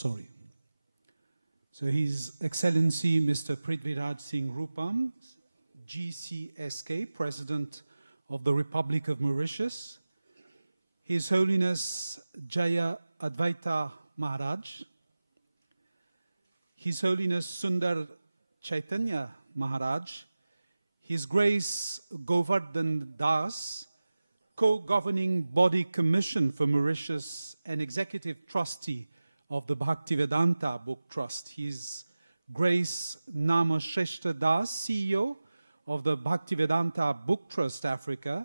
Sorry. So His Excellency Mr. Prithviraj Singh Rupam, GCSK, President of the Republic of Mauritius, His Holiness Jaya Advaita Maharaj, His Holiness Sundar Chaitanya Maharaj, His Grace Govardhan Das, Co-Governing Body Commission for Mauritius and Executive Trustee of the Bhaktivedanta Book Trust, His Grace Nama Shrestha Das, CEO of the Bhaktivedanta Book Trust Africa,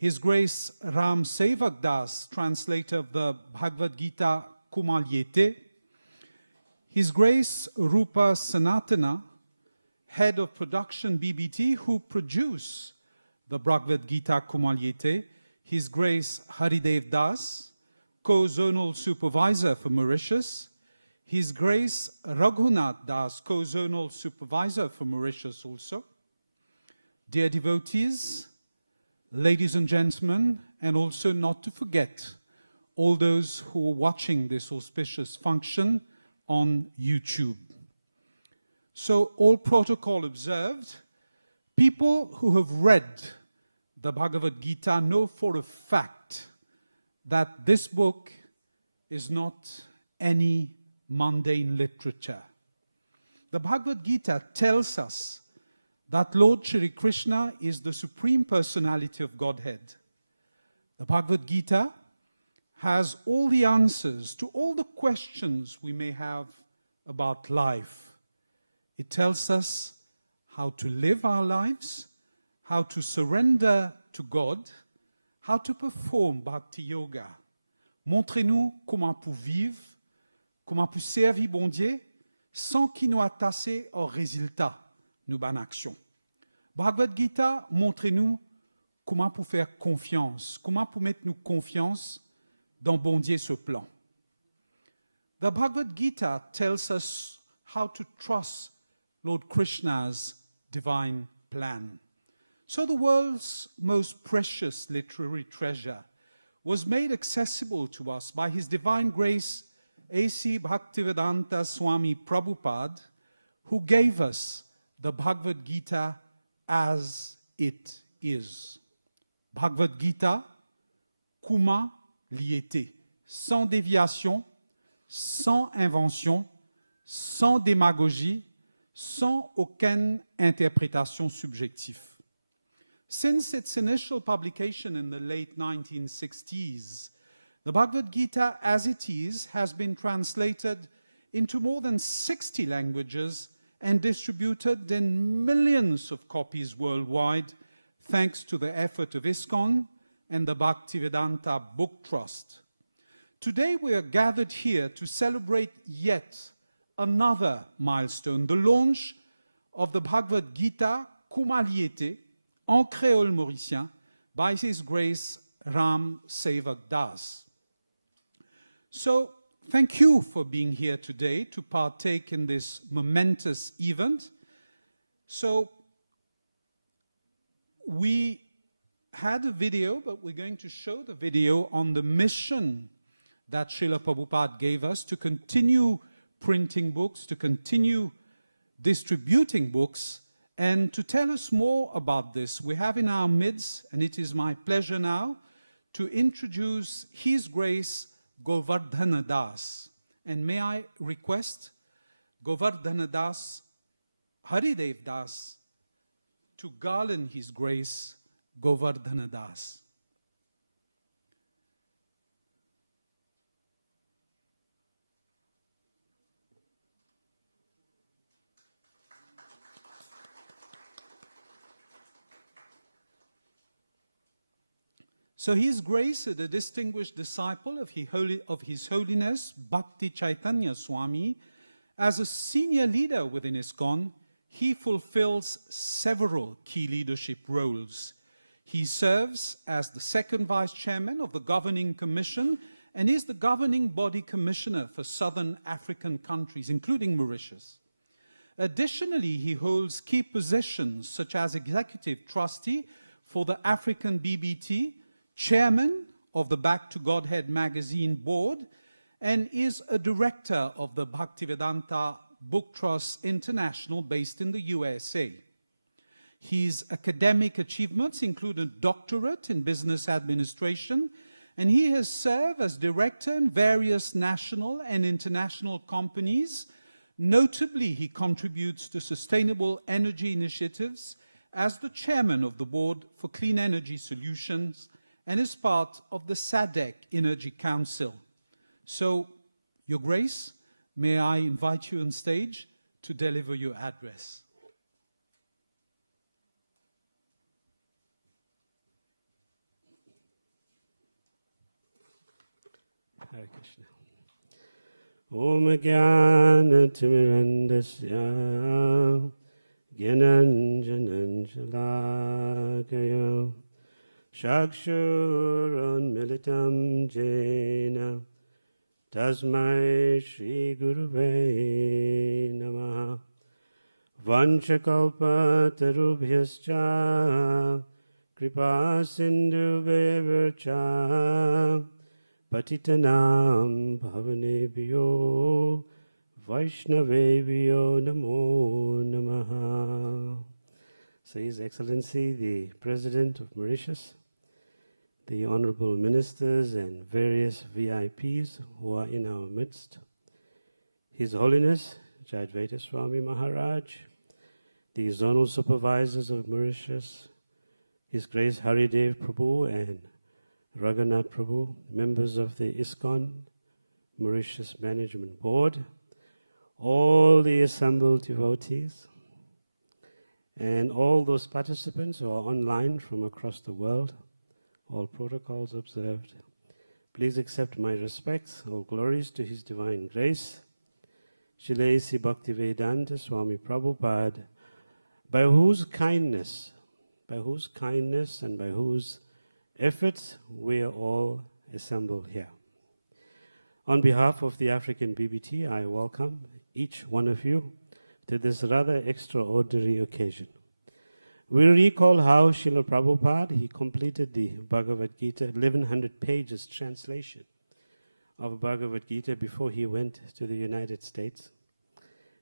His Grace Ram Sevak Das, Translator of the Bhagavad-Gita Kouma Li Ete, His Grace Rupa Sanatana, Head of Production BBT, who produce the Bhagavad-Gita Kouma Li Ete, His Grace Haridev Das, Co-Zonal Supervisor for Mauritius, His Grace Raghunath Das, Co-Zonal Supervisor for Mauritius also. Dear devotees, ladies and gentlemen, and also not to forget all those who are watching this auspicious function on YouTube. So, all protocol observed, people who have read the Bhagavad Gita know for a fact that this book is not any mundane literature. The Bhagavad Gita tells us that Lord Shri Krishna is the Supreme Personality of Godhead. The Bhagavad Gita has all the answers to all the questions we may have about life. It tells us how to live our lives, how to surrender to God, how to perform Bhakti Yoga. Montrez-nous comment pour vivre, comment pour servir bon Dieu, sans qu'il nous attache au résultat, nous ban action. Bhagavad Gita, montrez-nous comment pour faire confiance, comment pour mettre nous confiance dans bon Dieu ce plan. The Bhagavad Gita tells us how to trust Lord Krishna's divine plan. So the world's most precious literary treasure was made accessible to us by His Divine Grace A.C. Bhaktivedanta Swami Prabhupada, who gave us the Bhagavad Gita as it is. Bhagavad Gita Kouma Li Ete, sans déviation, sans invention, sans démagogie, sans aucune interprétation subjective. Since its initial publication in the late 1960s, the Bhagavad Gita as it is has been translated into more than 60 languages and distributed in millions of copies worldwide, thanks to the effort of ISKCON and the Bhaktivedanta Book Trust. Today we are gathered here to celebrate yet another milestone, the launch of the Bhagavad-Gita Kouma Li Ete en Kreol Mauricien by His Grace Ram Sevak Das. So, thank you for being here today to partake in this momentous event. So, we had a video, but we're going to show the video on the mission that Srila Prabhupada gave us to continue printing books, to continue distributing books, and to tell us more about this, we have in our midst, and it is my pleasure now, to introduce His Grace Govardhana Das. And may I request Govardhana Das, Haridev Das, to garland His Grace Govardhana Das. So His Grace, the distinguished disciple of His Holiness Bhakti Chaitanya Swami, as a senior leader within ISKCON, he fulfills several key leadership roles. He serves as the second vice chairman of the Governing Commission and is the governing body commissioner for Southern African countries, including Mauritius. Additionally, he holds key positions such as executive trustee for the African BBT, chairman of the Back to Godhead magazine board, and is a director of the Bhaktivedanta Book Trust International based in the USA. His academic achievements include a doctorate in business administration, and he has served as director in various national and international companies. Notably, he contributes to sustainable energy initiatives as the chairman of the board for Clean Energy Solutions and is part of the SADC Energy Council. So, Your Grace, may I invite you on stage to deliver your address. Hare Krishna. Om Jnana Timirandasya Gyananjanan Shalakaya Chakshurunmilitam Jena Tasmai Shri Guruve Namaha Vanchakalpatarubhyascha Kripa Sindhuvevarcha Patitanam Bhavanebhyo Vaishnavebhyo Namo Namaha. So His Excellency, the President of Mauritius, the Honorable Ministers and various VIPs who are in our midst, His Holiness Jayadvaita Swami Maharaj, the Zonal Supervisors of Mauritius, His Grace Haridev Prabhu and Raghunath Prabhu, members of the ISKCON Mauritius Management Board, all the assembled devotees, and all those participants who are online from across the world, all protocols observed. Please accept my respects, all glories to His Divine Grace, Srila A.C. Bhaktivedanta Swami Prabhupada, by whose kindness and by whose efforts we are all assembled here. On behalf of the African BBT, I welcome each one of you to this rather extraordinary occasion. We recall how Srila Prabhupada, he completed the Bhagavad-Gita, 1100 pages translation of Bhagavad-Gita before he went to the United States.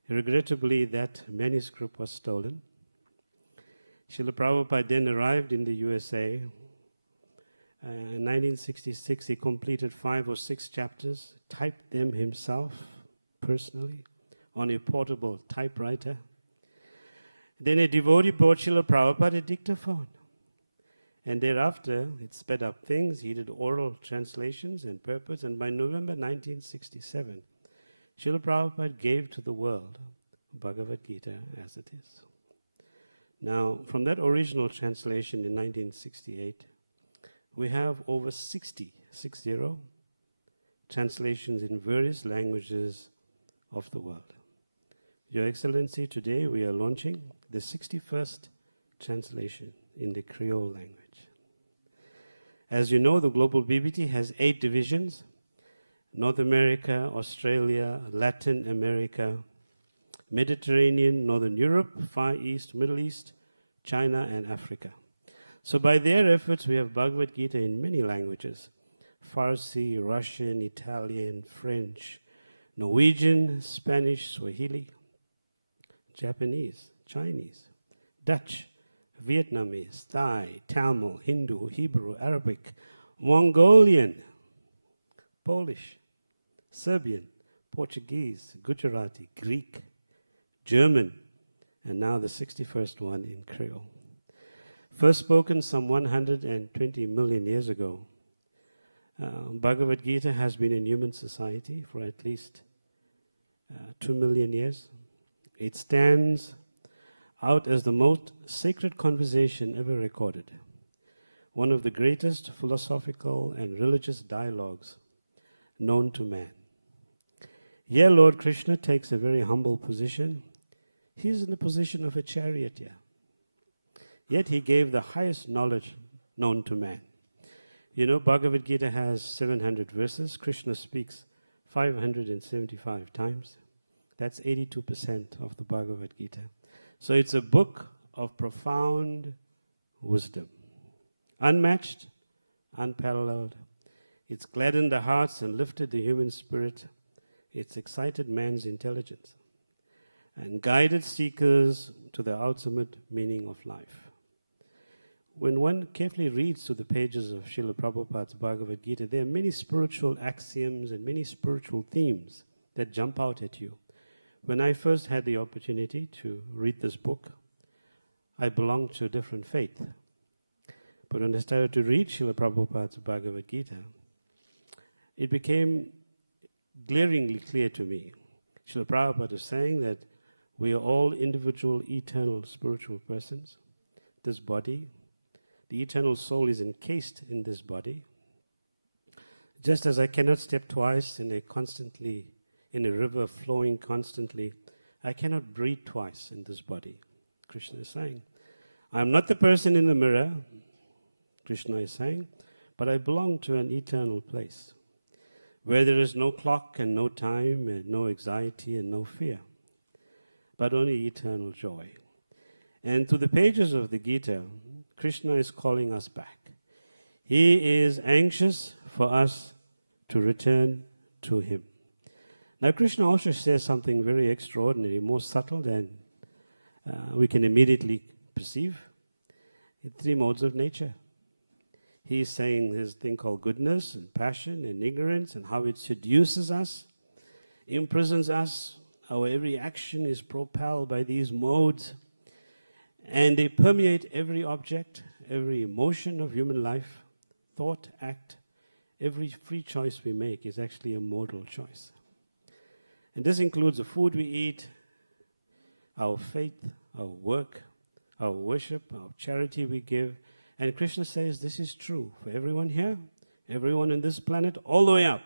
Regrettably, that manuscript was stolen. Srila Prabhupada then arrived in the USA. In 1966, he completed 5 or 6 chapters, typed them himself personally on a portable typewriter. Then a devotee brought Srila Prabhupada a dictaphone. And thereafter, it sped up things. He did oral translations and purpose. And by November 1967, Srila Prabhupada gave to the world Bhagavad-Gita as it is. Now, from that original translation in 1968, we have over 60 translations in various languages of the world. Your Excellency, today we are launching the 61st translation in the Kreol language. As you know, the global BBT has 8 divisions: North America, Australia, Latin America, Mediterranean, Northern Europe, Far East, Middle East, China, and Africa. So by their efforts, we have Bhagavad-Gita in many languages: Farsi, Russian, Italian, French, Norwegian, Spanish, Swahili, Japanese, Chinese, Dutch, Vietnamese, Thai, Tamil, Hindu, Hebrew, Arabic, Mongolian, Polish, Serbian, Portuguese, Gujarati, Greek, German, and now the 61st one in Kreol. First spoken some 120 million years ago, Bhagavad-Gita has been in human society for at least 2 million years. It stands out as the most sacred conversation ever recorded, one of the greatest philosophical and religious dialogues known to man. Here, Lord Krishna takes a very humble position. He is in the position of a charioteer. Yet he gave the highest knowledge known to man. You know, Bhagavad-Gita has 700 verses. Krishna speaks 575 times. That's 82% of the Bhagavad-Gita. So it's a book of profound wisdom. Unmatched, unparalleled. It's gladdened the hearts and lifted the human spirit. It's excited man's intelligence and guided seekers to the ultimate meaning of life. When one carefully reads through the pages of Srila Prabhupada's Bhagavad-Gita, there are many spiritual axioms and many spiritual themes that jump out at you. When I first had the opportunity to read this book, I belonged to a different faith. But when I started to read Srila Prabhupada's Bhagavad-Gita, it became glaringly clear to me. Srila Prabhupada is saying that we are all individual, eternal, spiritual persons. This body, the eternal soul is encased in this body. Just as I cannot step twice in a river flowing constantly, I cannot breathe twice in this body. Krishna is saying, I am not the person in the mirror, Krishna is saying, but I belong to an eternal place where there is no clock and no time and no anxiety and no fear, but only eternal joy. And through the pages of the Gita, Krishna is calling us back. He is anxious for us to return to him. Now, Krishna also says something very extraordinary, more subtle than we can immediately perceive. In three modes of nature. He is saying this thing called goodness and passion and ignorance and how it seduces us, imprisons us. Our every action is propelled by these modes, and they permeate every object, every emotion of human life, thought, act. Every free choice we make is actually a modal choice. And this includes the food we eat, our faith, our work, our worship, our charity we give. And Krishna says this is true for everyone here, everyone on this planet, all the way up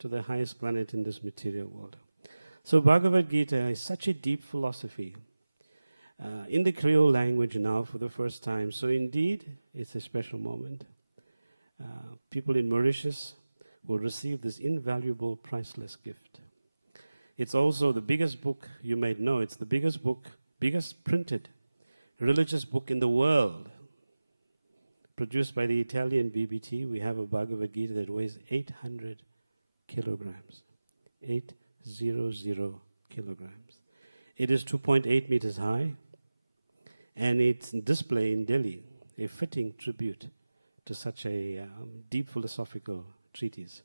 to the highest planet in this material world. So Bhagavad-Gita is such a deep philosophy in the Kreol language now for the first time. So indeed, it's a special moment. People in Mauritius will receive this invaluable, priceless gift. It's also the biggest book, you might know, it's the biggest book, biggest printed religious book in the world. Produced by the Italian BBT, we have a Bhagavad-Gita that weighs 800 kilograms. 800 kilograms. It is 2.8 meters high, and it's on display in Delhi, a fitting tribute to such a deep philosophical treatise.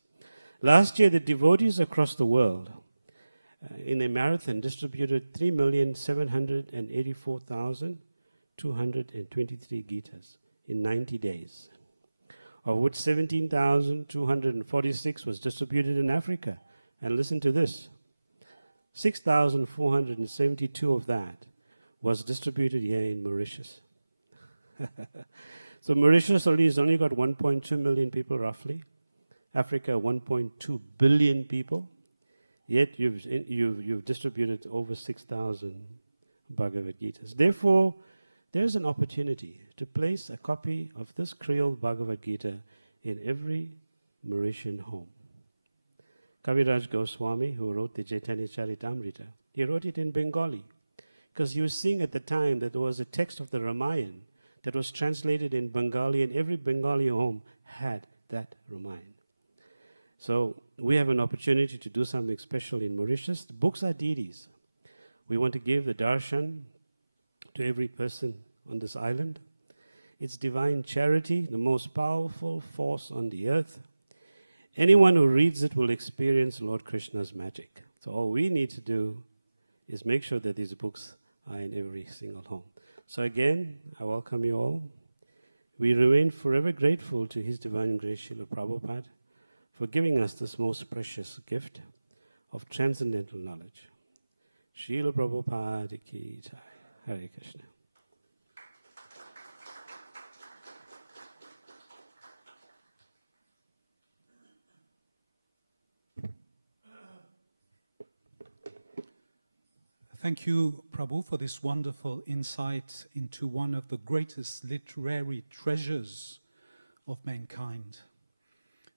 Last year, the devotees across the world in a marathon distributed 3,784,223 Gitas in 90 days, of which 17,246 was distributed in Africa. And listen to this, 6,472 of that was distributed here in Mauritius. So Mauritius has only got 1.2 million people roughly. Africa, 1.2 billion people. Yet you've distributed over 6,000 Bhagavad Gitas. Therefore, there's an opportunity to place a copy of this Kreol Bhagavad Gita in every Mauritian home. Kaviraj Goswami, who wrote the Chaitanya Charitamrita, he wrote it in Bengali because you were seeing at the time that there was a text of the Ramayana that was translated in Bengali, and every Bengali home had that Ramayana. So we have an opportunity to do something special in Mauritius. The books are deities. We want to give the darshan to every person on this island. It's divine charity, the most powerful force on the earth. Anyone who reads it will experience Lord Krishna's magic. So all we need to do is make sure that these books are in every single home. So again, I welcome you all. We remain forever grateful to His Divine Grace, Srila Prabhupada, for giving us this most precious gift of transcendental knowledge. Srila Prabhupada ki jai. Hare Krishna. Thank you, Prabhu, for this wonderful insight into one of the greatest literary treasures of mankind.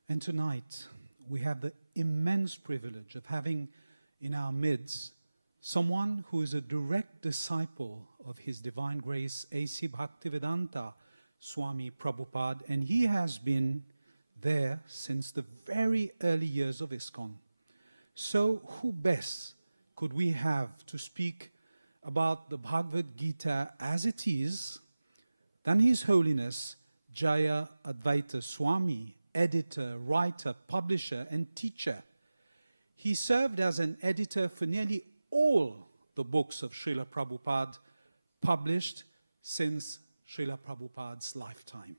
And tonight, we have the immense privilege of having in our midst someone who is a direct disciple of His Divine Grace, A.C. Bhaktivedanta Swami Prabhupada, and he has been there since the very early years of ISKCON. So who best could we have to speak about the Bhagavad-Gita as it is than His Holiness Jaya Advaita Swami, editor, writer, publisher, and teacher. He served as an editor for nearly all the books of Srila Prabhupada published since Srila Prabhupada's lifetime.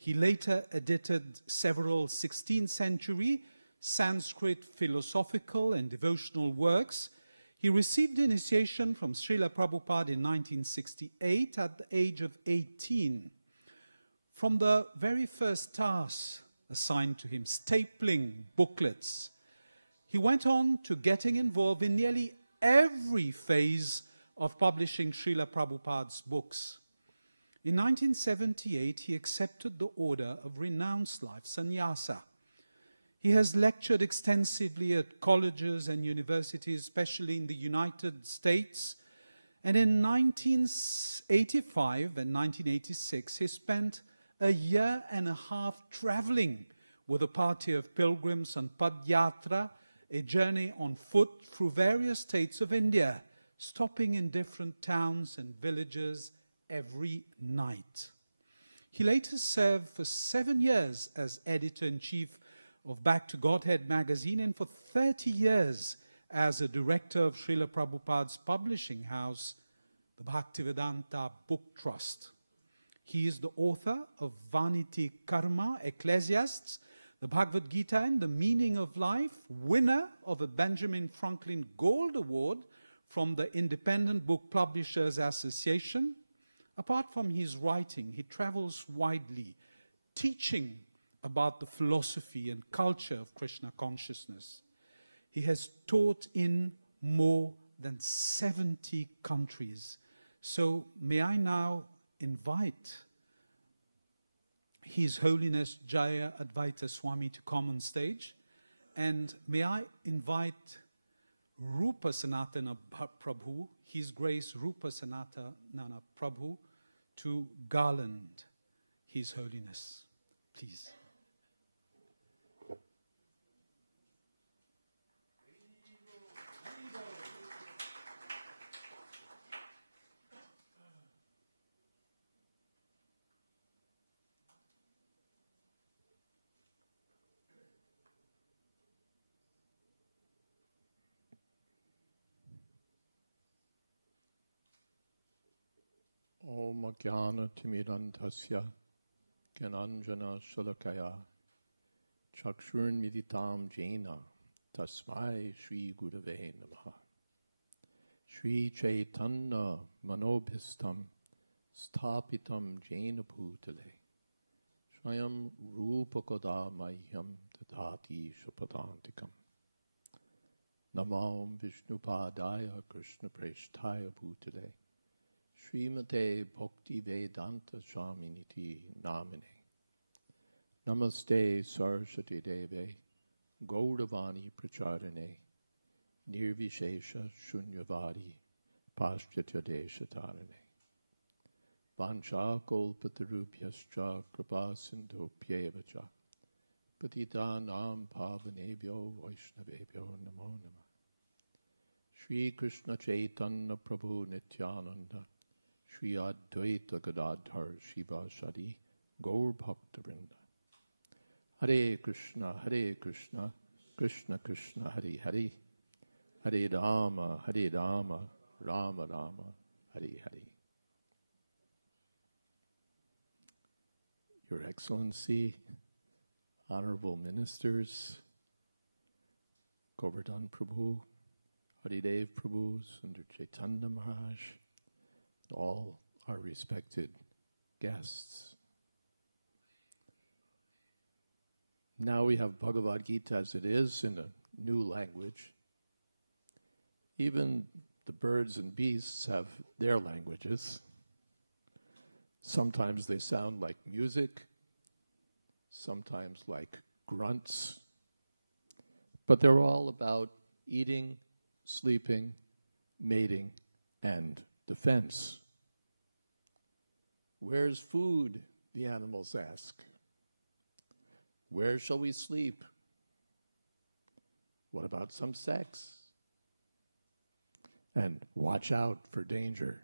He later edited several 16th century Sanskrit philosophical and devotional works. He received initiation from Srila Prabhupada in 1968 at the age of 18. From the very first task assigned to him, stapling booklets, he went on to getting involved in nearly every phase of publishing Srila Prabhupada's books. In 1978, he accepted the order of renounced life, sannyasa. He has lectured extensively at colleges and universities, especially in the United States. And in 1985 and 1986, he spent a year and a half traveling with a party of pilgrims on Padyatra, a journey on foot through various states of India, stopping in different towns and villages every night. He later served for 7 years as editor-in-chief of Back to Godhead magazine and for 30 years as a director of Srila Prabhupada's publishing house, the Bhaktivedanta Book Trust. He is the author of Vanity Karma, Ecclesiastes, the Bhagavad-Gita and the Meaning of Life, winner of a Benjamin Franklin Gold Award from the Independent Book Publishers Association. Apart from his writing, he travels widely, teaching about the philosophy and culture of Krishna consciousness. He has taught in more than 70 countries. So may I now invite His Holiness Jaya Advaita Swami to come on stage, and may I invite Rupa Sanatana Prabhu, His Grace Rupa Sanatana Prabhu, to garland His Holiness, please. Om Jnana Timirantasya Gyananjana Shalakaya Chakshurmilitam Jena Tasmai Shri Gurave Namaha. Shri Chaitanya Manobhistam Sthapitam Jena Bhutale Swayam Rupakoda Mahyam Tadhati Shapadantikam. Namam Vishnupadaya Krishna Preshtaya Bhutale Srimate Bhakti Vedanta Swaminiti Namine. Namaste Saraswati Deve Gaudavani Pracharane Nirvishesha Shunyavadi Paschatya Deshatarane Vancha Kolpatarubhyascha Kripa Sindhopyevacha Patitanam Pavanebhyo Vaishnavebhyo Namo Namah. Shri Krishna Chaitanya Prabhu Nityananda Shri Advaita Gadadhar Shiva Shadi Gaur Bhakta Vrinda. Hare Krishna, Krishna Krishna, Hare Hare, Hare Rama, Rama Rama, Hare Hare. Your Excellency, Honorable Ministers, Govardhan Prabhu, Haridev Prabhu, Sundar Chaitanya Maharaj, all our respected guests. Now we have Bhagavad-Gita as it is in a new language. Even the birds and beasts have their languages. Sometimes they sound like music, sometimes like grunts, but they're all about eating, sleeping, mating, and defense. Where's food? The animals ask. Where shall we sleep? What about some sex? And watch out for danger.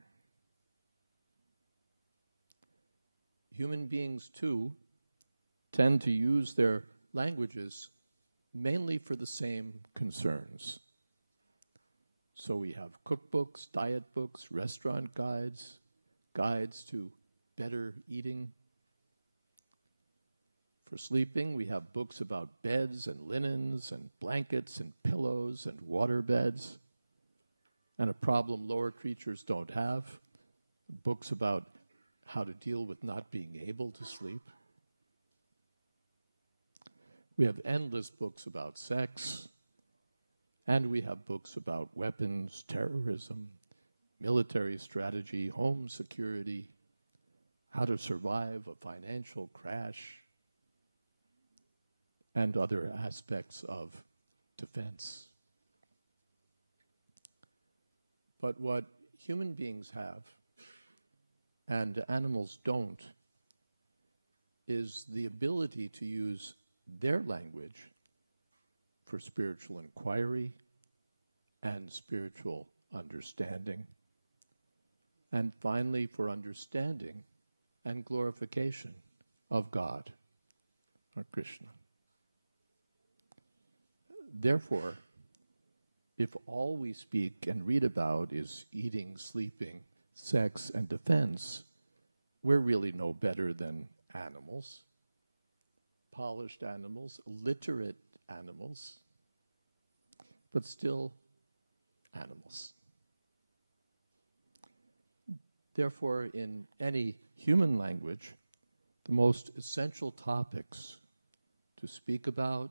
Human beings, too, tend to use their languages mainly for the same concerns. So we have cookbooks, diet books, restaurant guides, guides to better eating. For sleeping, we have books about beds and linens and blankets and pillows and water beds. And a problem lower creatures don't have, books about how to deal with not being able to sleep. We have endless books about sex, and we have books about weapons, terrorism, military strategy, home security, how to survive a financial crash, and other aspects of defense. But what human beings have, and animals don't, is the ability to use their language for spiritual inquiry and spiritual understanding, and finally for understanding and glorification of God, or Krishna. Therefore, if all we speak and read about is eating, sleeping, sex, and defense, we're really no better than animals, polished animals, literate animals, but still animals. Therefore, in any human language, the most essential topics to speak about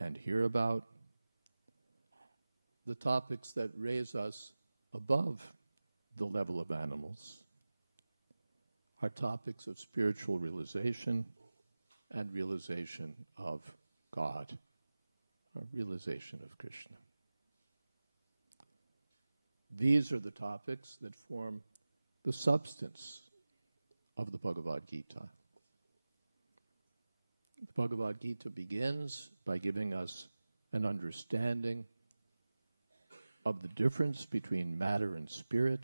and hear about, the topics that raise us above the level of animals, are topics of spiritual realization and realization of God, or realization of Krishna. These are the topics that form the substance of the Bhagavad-Gita. The Bhagavad-Gita begins by giving us an understanding of the difference between matter and spirit,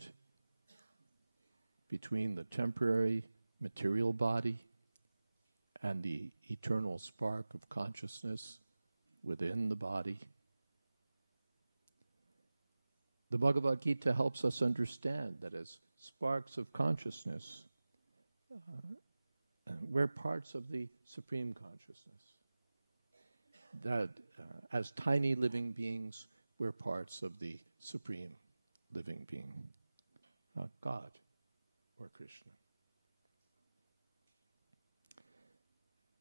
between the temporary material body and the eternal spark of consciousness within the body. The Bhagavad-Gita helps us understand that as sparks of consciousness, we're parts of the supreme consciousness. That as tiny living beings, we're parts of the supreme living being, God or Krishna.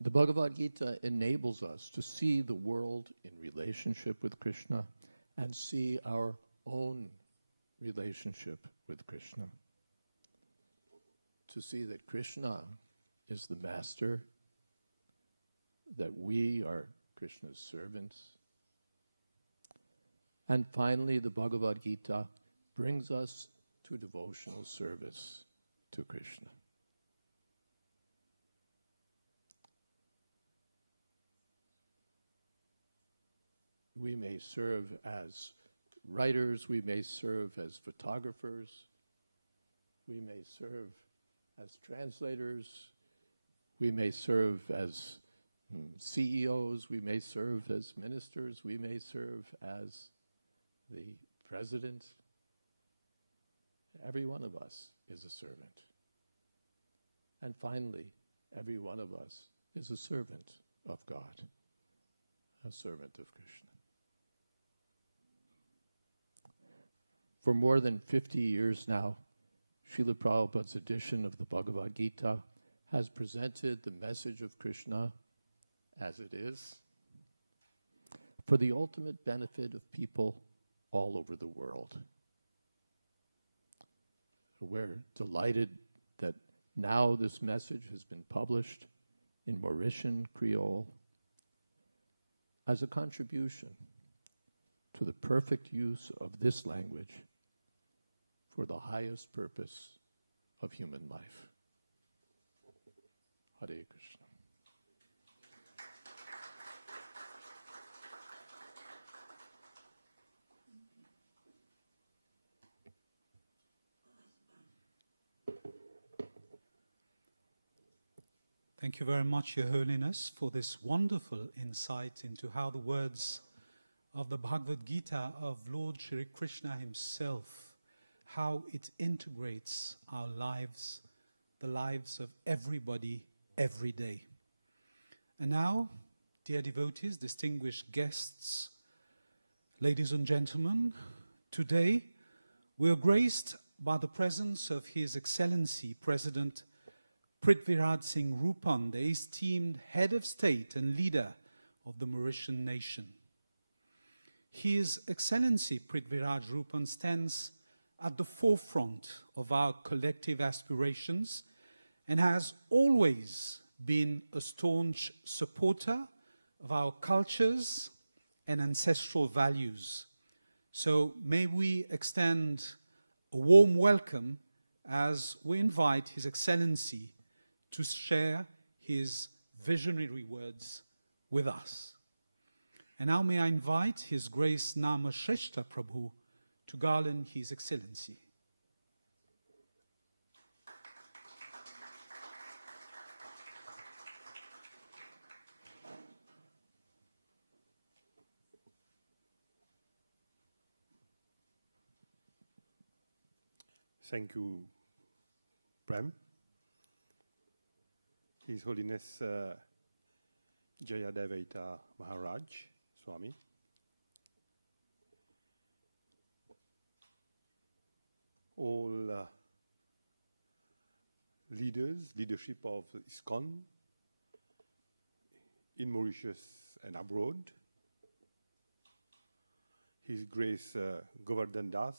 The Bhagavad-Gita enables us to see the world in relationship with Krishna and see our own relationship with Krishna. To see that Krishna is the master, that we are Krishna's servants. And finally, the Bhagavad-Gita brings us to devotional service to Krishna. We may serve as writers, we may serve as photographers, we may serve as translators, we may serve as CEOs, we may serve as ministers, we may serve as the president. Every one of us is a servant. And finally, every one of us is a servant of God, a servant of Krishna. For more than 50 years now, Srila Prabhupada's edition of the Bhagavad-Gita has presented the message of Krishna as it is for the ultimate benefit of people all over the world. We're delighted that now this message has been published in Mauritian Kreol as a contribution to the perfect use of this language for the highest purpose of human life. Hare Krishna. Thank you very much, Your Holiness, for this wonderful insight into how the words of the Bhagavad-Gita of Lord Shri Krishna himself, how it integrates our lives, the lives of everybody, every day. And now, dear devotees, distinguished guests, ladies and gentlemen, today we are graced by the presence of His Excellency President Prithviraj Singh Rupan, the esteemed head of state and leader of the Mauritian nation. His Excellency Prithviraj Rupan stands at the forefront of our collective aspirations and has always been a staunch supporter of our cultures and ancestral values. So may we extend a warm welcome as we invite His Excellency to share his visionary words with us. And now may I invite His Grace Nama Shrestha Prabhu to garland His Excellency. Thank you, Prem. His Holiness Jayadevata Maharaj Swami, all leadership of ISKCON in Mauritius and abroad, His Grace Govardhan Das,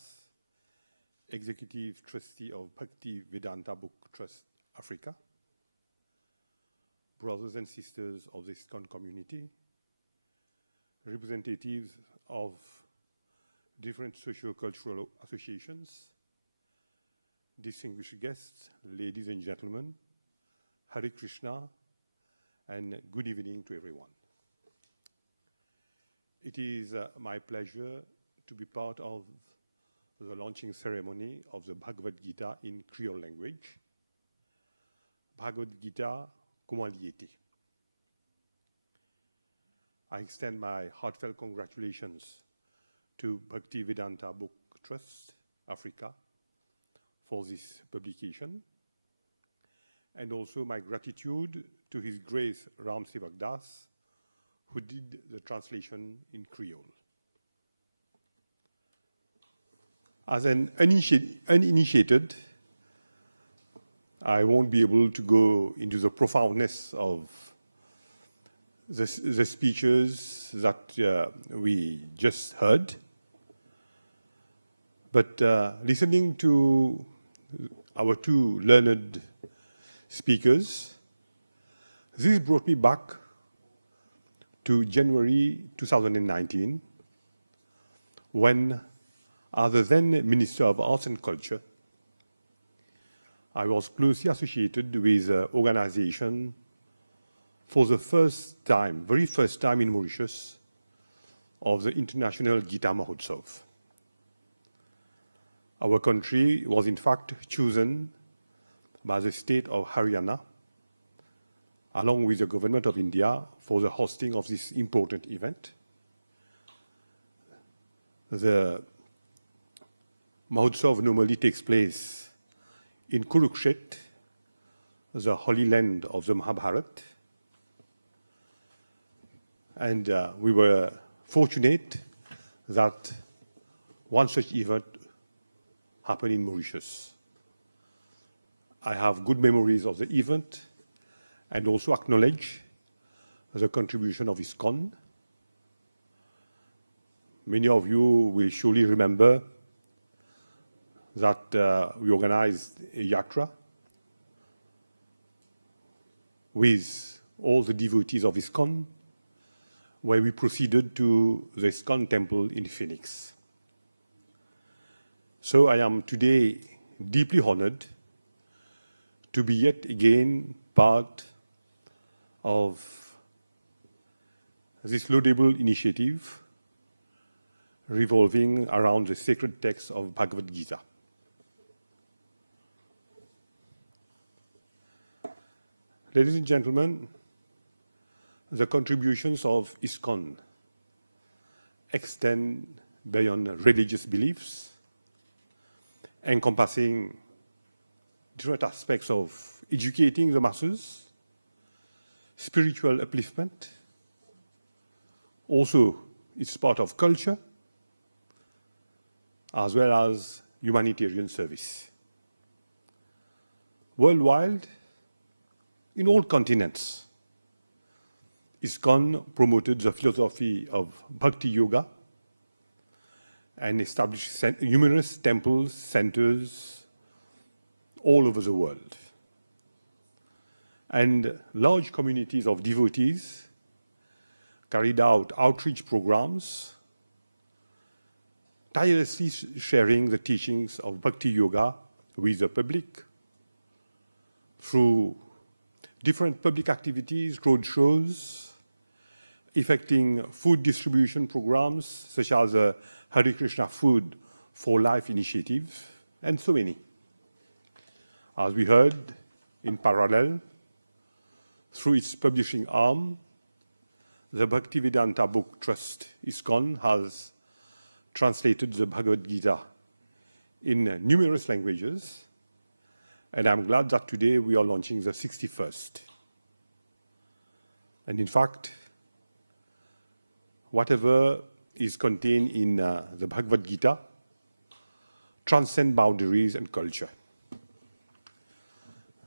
Executive Trustee of Bhakti-Vedanta Book Trust Africa, brothers and sisters of the ISKCON community, representatives of different socio-cultural associations, distinguished guests, ladies and gentlemen, Hare Krishna, and good evening to everyone. It is my pleasure to be part of the launching ceremony of the Bhagavad-Gita in Kreol language, Bhagavad-Gita Kouma Li Ete. I extend my heartfelt congratulations to Bhakti-Vedanta Book Trust Africa for this publication, and also my gratitude to His Grace Ram Sevak Das, who did the translation in Kreol. As an uninitiated, I won't be able to go into the profoundness of the speeches that we just heard. But listening to our two learned speakers, this brought me back to January 2019, when, as the then Minister of Arts and Culture, I was closely associated with the organization for the very first time in Mauritius, of the International Gita Mahotsav. Our country was in fact chosen by the state of Haryana, along with the government of India, for the hosting of this important event. The Mahotsav normally takes place in Kurukshetra, the holy land of the Mahabharata, and we were fortunate that one such event happened in Mauritius. I have good memories of the event and also acknowledge the contribution of ISKCON. Many of you will surely remember that we organized a yatra with all the devotees of ISKCON, where we proceeded to the ISKCON temple in Phoenix. So I am today deeply honored to be yet again part of this laudable initiative revolving around the sacred text of Ladies and gentlemen, the contributions of ISKCON extend beyond religious beliefs, encompassing different aspects of educating the masses, spiritual upliftment. Also, it's part of culture, as well as humanitarian service. Worldwide, in all continents, ISKCON promoted the philosophy of Bhakti Yoga and established numerous temples, centers all over the world. And large communities of devotees carried out outreach programs, tirelessly sharing the teachings of Bhakti Yoga with the public through different public activities, road shows, effecting food distribution programs such as the Hare Krishna Food for Life initiative, and so many. As we heard, in parallel, through its publishing arm, the Bhaktivedanta Book Trust, ISKCON, has translated the Bhagavad-Gita in numerous languages, and I'm glad that today we are launching the 61st. And in fact, whatever is contained in the Bhagavad-Gita transcend boundaries and culture.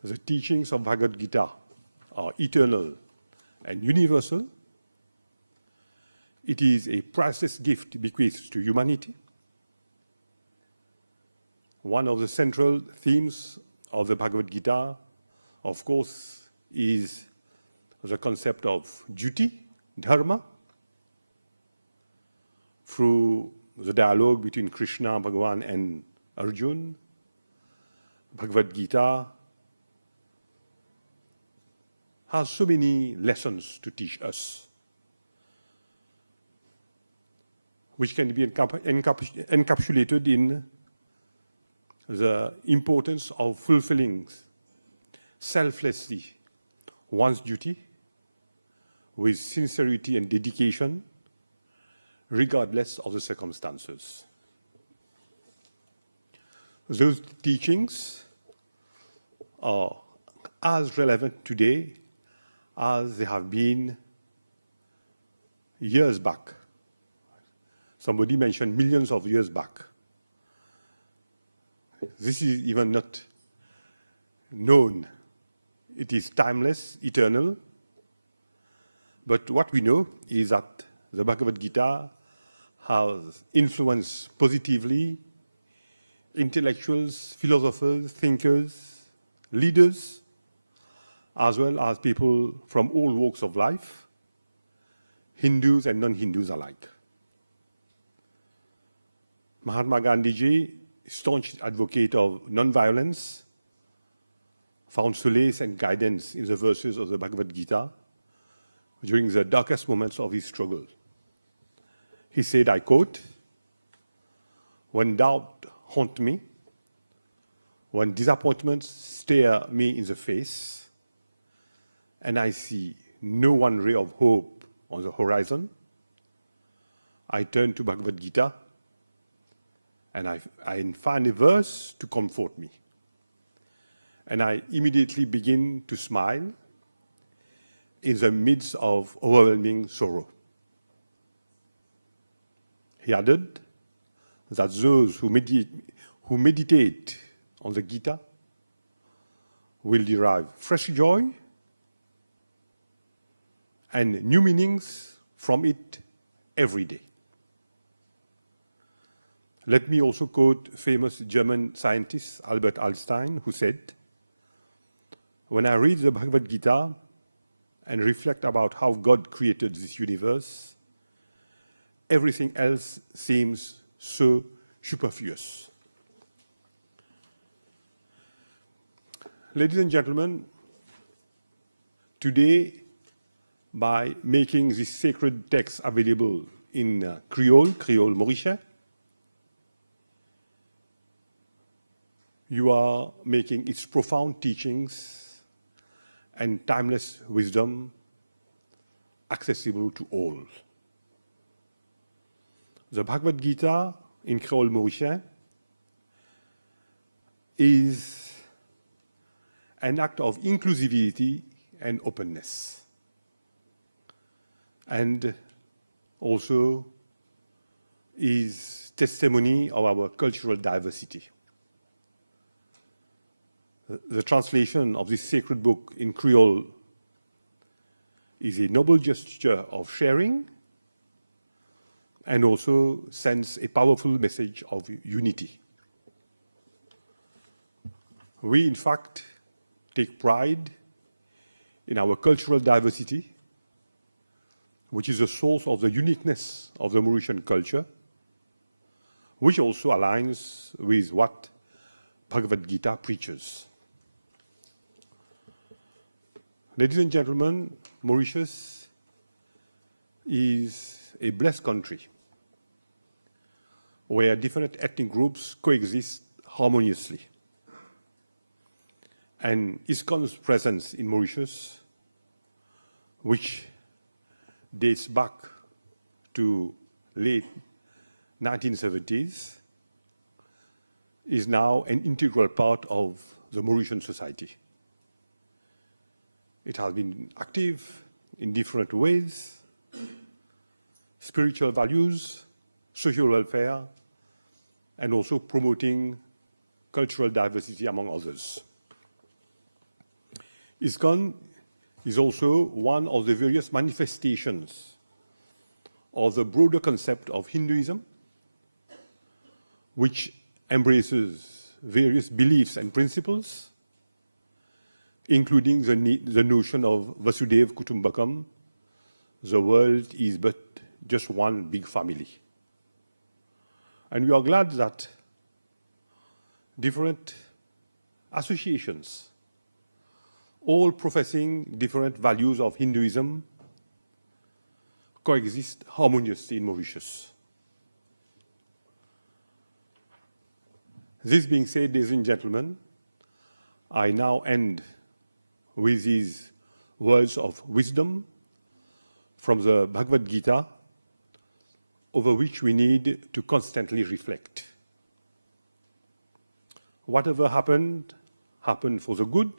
The teachings of Bhagavad-Gita are eternal and universal. It is a priceless gift bequeathed to humanity. One of the central themes of the Bhagavad-Gita, of course, is the concept of duty, dharma, through the dialogue between Krishna, Bhagavan, and Arjuna. Bhagavad-Gita has so many lessons to teach us, which can be encapsulated in the importance of fulfilling selflessly one's duty with sincerity and dedication, regardless of the circumstances. Those teachings are as relevant today as they have been years back. Somebody mentioned millions of years back. This is even not known. It is timeless, eternal. But what we know is that the Bhagavad-Gita has influenced positively intellectuals, philosophers, thinkers, leaders, as well as people from all walks of life, Hindus and non-Hindus alike. Mahatma Gandhiji, staunch advocate of non-violence, found solace and guidance in the verses of the Bhagavad-Gita during the darkest moments of his struggle. He said, I quote, "When doubt haunt me, when disappointments stare me in the face, and I see no one ray of hope on the horizon, I turn to Bhagavad-Gita and I find a verse to comfort me. And I immediately begin to smile in the midst of overwhelming sorrow." He added that those who meditate on the Gita will derive fresh joy and new meanings from it every day. Let me also quote famous German scientist Albert Einstein, who said, "When I read the Bhagavad-Gita and reflect about how God created this universe, everything else seems so superfluous." Ladies and gentlemen, today, by making this sacred text available in Kreol Mauritius, you are making its profound teachings and timeless wisdom accessible to all. The Bhagavad-Gita in Kreol Mauritian is an act of inclusivity and openness, and also is testimony of our cultural diversity. The translation of this sacred book in Creole is a noble gesture of sharing and also sends a powerful message of unity. We, in fact, take pride in our cultural diversity, which is the source of the uniqueness of the Mauritian culture, which also aligns with what Bhagavad-Gita preaches. Ladies and gentlemen, Mauritius is a blessed country where different ethnic groups coexist harmoniously. And ISKCON's presence in Mauritius, which dates back to late 1970s, is now an integral part of the Mauritian society. It has been active in different ways: spiritual values, social welfare, and also promoting cultural diversity, among others. ISKCON is also one of the various manifestations of the broader concept of Hinduism, which embraces various beliefs and principles, including the notion of Vasudhaiva Kutumbakam, the world is but just one big family. And we are glad that different associations, all professing different values of Hinduism, coexist harmoniously in Mauritius. This being said, ladies and gentlemen, I now end with these words of wisdom from the Bhagavad-Gita, over which we need to constantly reflect. Whatever happened, happened for the good.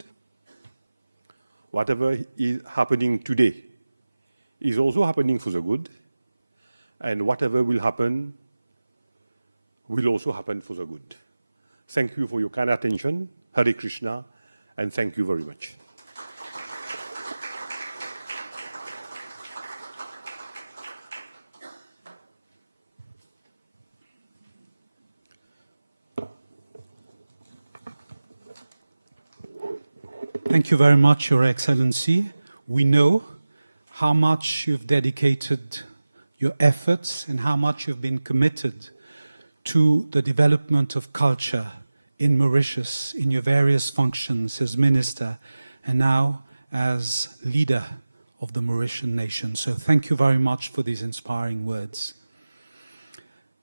Whatever is happening today is also happening for the good. And whatever will happen will also happen for the good. Thank you for your kind attention. Hare Krishna, and thank you very much. Thank you very much, Your Excellency. We know how much you've dedicated your efforts and how much you've been committed to the development of culture in Mauritius in your various functions as minister and now as leader of the Mauritian nation. So thank you very much for these inspiring words.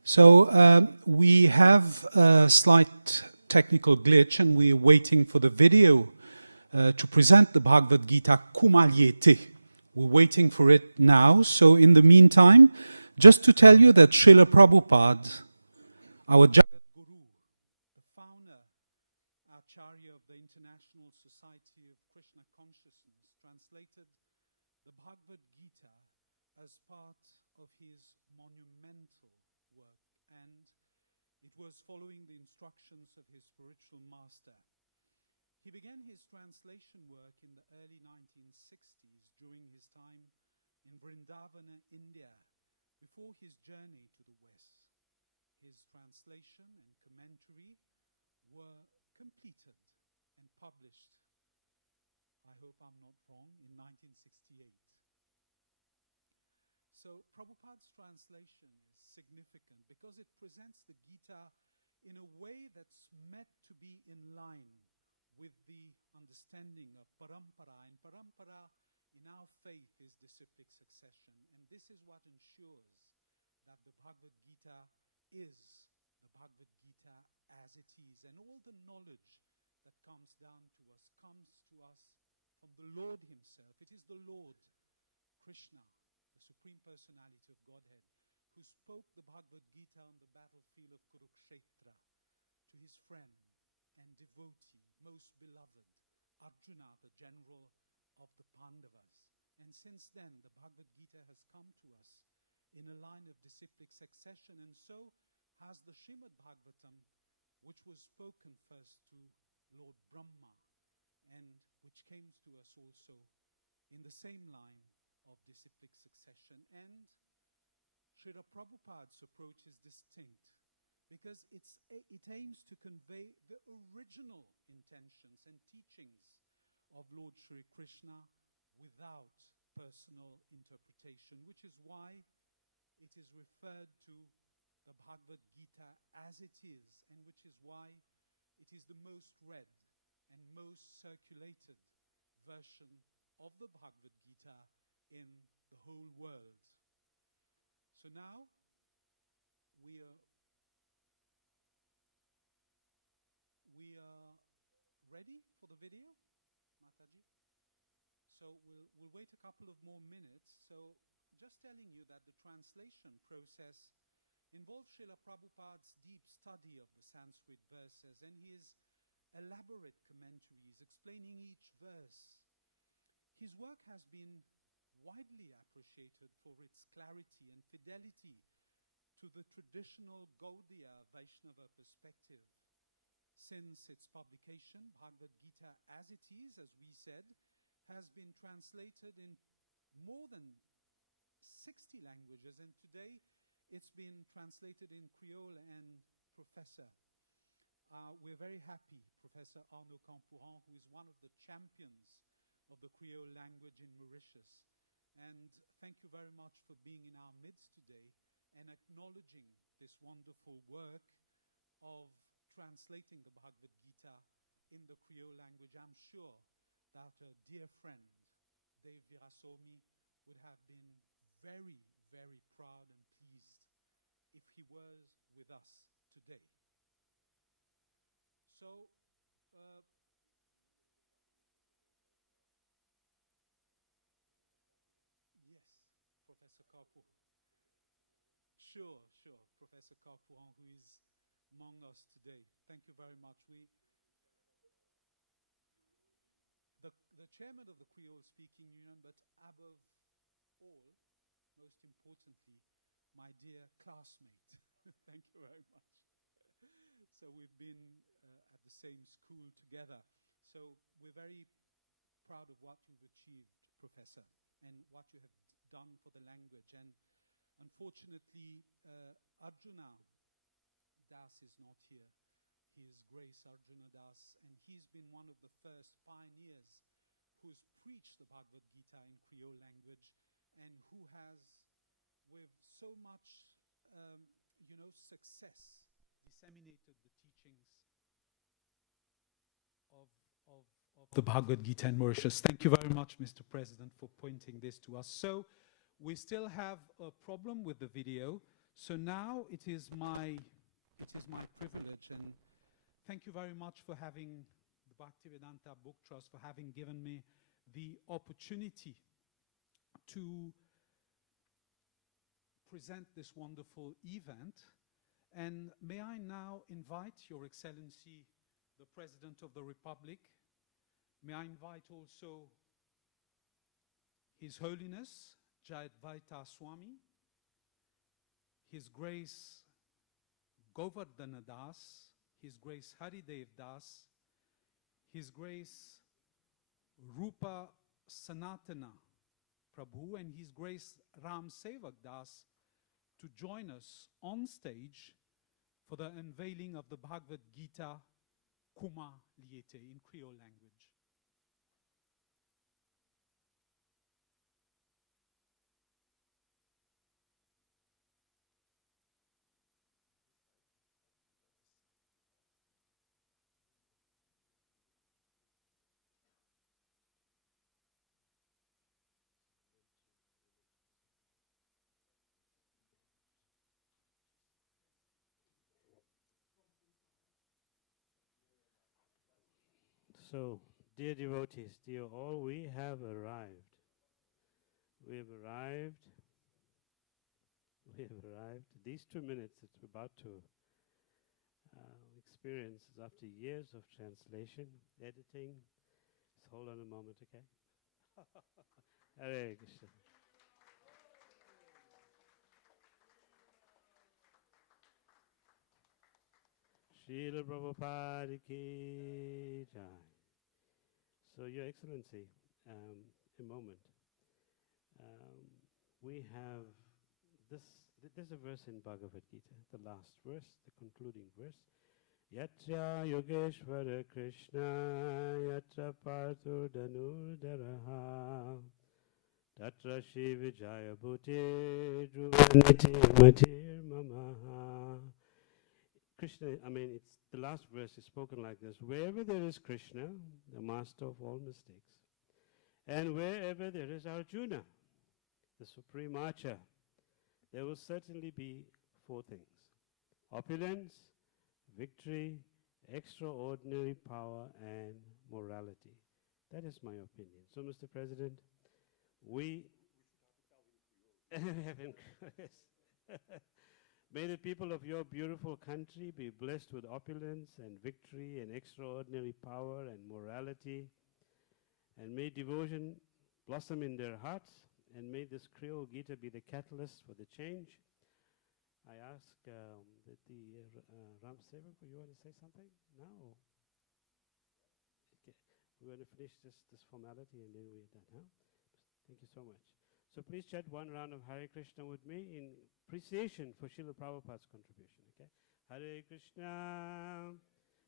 So we have a slight technical glitch and we're waiting for the video to present the Bhagavad-Gita Kouma Li Ete. We're waiting for it now. So in the meantime, just to tell you that Srila Prabhupada, our Jagat Guru, the founder, Acharya of the International Society of Krishna Consciousness, translated the Bhagavad-Gita as part of his monumental work. And it was following the instructions of his spiritual master. He began his translation work in the early 1960s during his time in Vrindavan, India, before his journey to the West. His translation and commentary were completed and published, I hope I'm not wrong, in 1968. So Prabhupada's translation is significant because it presents the Gita in a way that's meant to be in line with the understanding of parampara. And parampara in our faith is the cyclic succession. And this is what ensures that the Bhagavad-Gita is the Bhagavad-Gita as it is. And all the knowledge that comes down to us comes to us from the Lord himself. It is the Lord, Krishna, the Supreme Personality of Godhead, who spoke the Bhagavad-Gita on the battlefield of Kurukshetra to his friend and devotee, most beloved, Arjuna, the general of the Pandavas. And since then, the Bhagavad-Gita has come to us in a line of disciplic succession, and so has the Srimad Bhagavatam, which was spoken first to Lord Brahma, and which came to us also in the same line of disciplic succession. And Srila Prabhupada's approach is distinct because it aims to convey the original intentions and teachings of Lord Sri Krishna without personal interpretation, which is why it is referred to the Bhagavad-Gita as it is, and which is why it is the most read and most circulated version of the Bhagavad-Gita in the whole world. So now we are ready for the video, Mataji. So we'll wait a couple of more minutes. So just telling you that the translation process involves Srila Prabhupada's deep study of the Sanskrit verses and his elaborate commentaries explaining each verse. His work has been widely appreciated for its clarity and fidelity to the traditional Gaudiya Vaishnava perspective. Since its publication, Bhagavad-Gita as it is, as we said, has been translated in more than 60 languages, and today it's been translated in Kreol and Professor. We're very happy, Professor Arnaud Campouran, who is one of the champions of the Kreol language in Mauritius. And thank you very much for being in our midst today and acknowledging this wonderful work of translating the Bhagavad-Gita in the Kreol language. I'm sure that a dear friend, Dave Virasomi, would have been very, very proud and pleased if he was with us today. So, yes, Professor Carpour. Sure, Professor Carpour, who is among us today. Thank you very much. The chairman of the Creole Speaking Union, but above all, most importantly, my dear classmate. Thank you very much. So we've been at the same school together. So we're very proud of what you've achieved, Professor, and what you have done for the language. And unfortunately, Arjuna Das is not here. His Grace Arjuna Das, and he's been one of the first pioneers who has preached the Bhagavad-Gita in Creole language, and who has, with so much, success, disseminated the teachings of the Bhagavad-Gita in Mauritius. Thank you very much, Mr. President, for pointing this to us. So we still have a problem with the video. So now it is my privilege, and thank you very much for having the Bhaktivedanta Book Trust, for having given me the opportunity to present this wonderful event. And may I now invite Your Excellency, the President of the Republic. May I invite also His Holiness, Jayadvaita Swami, His Grace Govardhana Das, His Grace Haridev Das, His Grace Rupa Sanatana Prabhu, and His Grace Ram Sevak Das to join us on stage for the unveiling of the Bhagavad-Gita Kouma Li Ete in Creole language. So, Dear devotees, dear all, we have arrived. We have arrived. We have arrived. These 2 minutes that we're about to experience is after years of translation, editing. Just hold on a moment, okay? Hare Krishna. Srila Prabhupada ki jai. So, Your Excellency, a moment. We have there's a verse in Bhagavad-Gita, the last verse, the concluding verse. Yatra Yogeshvara Krishna, Yatra Partho Dhanurdaraha, Tatra Shri Vijaya Bhuti, Dhruvaniti Matir Mamaha. Krishna, it's the last verse is spoken like this. Wherever there is Krishna, the master of all mistakes, and wherever there is Arjuna, the supreme archer, there will certainly be 4 things: opulence, victory, extraordinary power, and morality. That is my opinion. So, Mr. President, we may the people of your beautiful country be blessed with opulence and victory and extraordinary power and morality, and may devotion blossom in their hearts, and may this Kreol Gita be the catalyst for the change. I ask that the Ram Sevak, you want to say something? No. Okay. We want to finish this formality and then we're done, huh? Thank you so much. So please chant one round of Hare Krishna with me in appreciation for Srila Prabhupada's contribution, okay? Hare Krishna,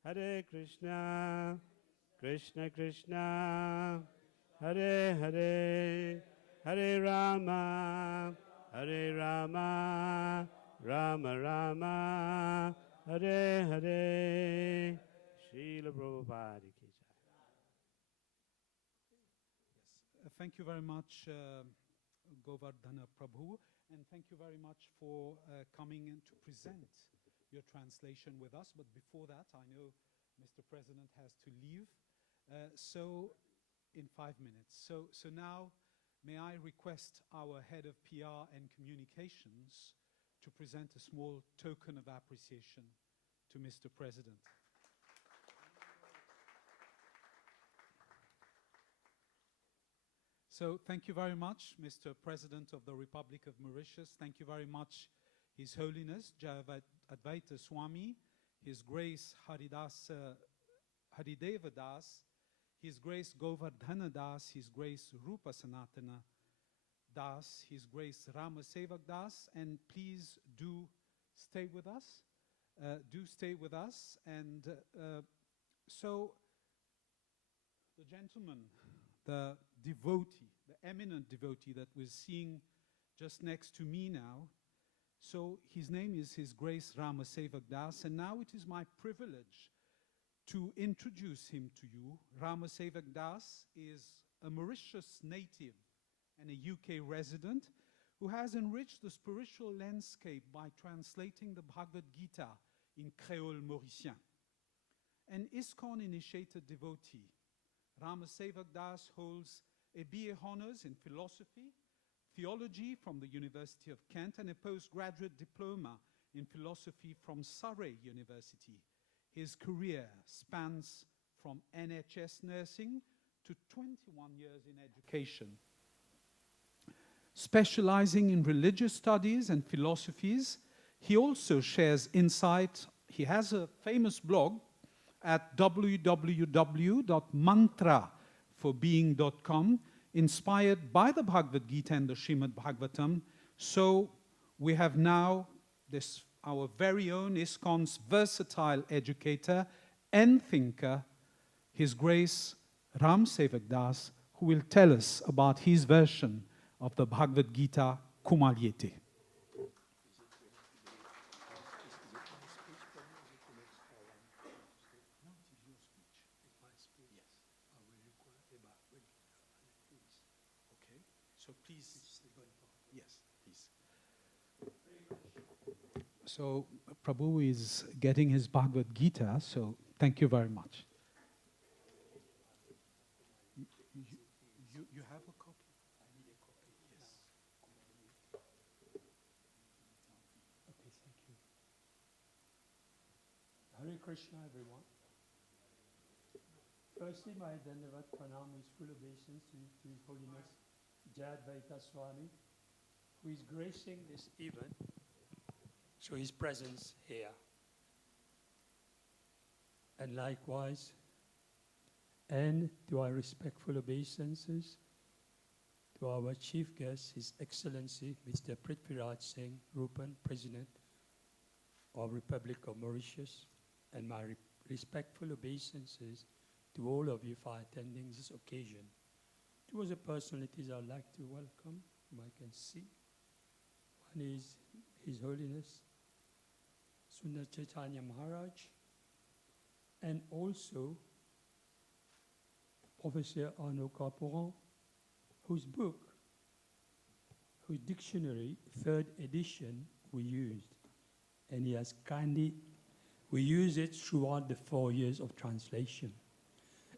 Hare Krishna, Krishna Krishna, Hare Hare, Hare Rama, Hare Rama, Rama Rama, Hare Hare, Srila Prabhupada ki jai. Yes. Thank you very much, Govardhana Prabhu, and thank you very much for coming in to present your translation with us. But before that, I know Mr. President has to leave, so in 5 minutes. So now, may I request our head of PR and communications to present a small token of appreciation to Mr. President. So thank you very much, Mr. President of the Republic of Mauritius. Thank you very much, His Holiness Advaita Swami, His Grace Harideva Das, His Grace Govardhana Das, His Grace Rupa Sanatana Das, His Grace Rama Sevak Das, and please do stay with us. Do stay with us. And so the gentleman, the devotee, the eminent devotee that we're seeing just next to me now, so his name is His Grace Rama Sevak Das, and now it is my privilege to introduce him to you. Rama Sevak Das is a Mauritius native and a UK resident who has enriched the spiritual landscape by translating the Bhagavad-Gita in Kreol Mauritian. An ISKCON-initiated devotee, Rama Sevak Das holds a BA Honours in Philosophy, Theology from the University of Kent, and a postgraduate diploma in Philosophy from Surrey University. His career spans from NHS nursing to 21 years in education. Specializing in religious studies and philosophies, he also shares insight. He has a famous blog at www.mantraforbeing.com, inspired by the Bhagavad Gita and the Srimad Bhagavatam. So we have now this, our very own ISKCON's versatile educator and thinker, His Grace Ram Sevak Das, who will tell us about his version of the Bhagavad-Gita Kouma Li Ete. So please, yes, please. So Prabhu is getting his Bhagavad Gita, so thank you very much. Krishna, everyone. Firstly, my Dandavat Pranam is full obeisance to His Holiness Jayadvaita Swami, who is gracing this event through his presence here. And likewise, and to our respectful obeisances to our chief guest, His Excellency Mr. Prithviraj Singh Rupan, President of Republic of Mauritius, and my respectful obeisances to all of you for attending this occasion. Two other personalities I'd like to welcome, whom I can see. One is His Holiness Sundar Chaitanya Maharaj, and also Professor Arnaud Caporan, whose book, whose dictionary, 3rd edition, we used. And he has kindly, we use it throughout the 4 years of translation.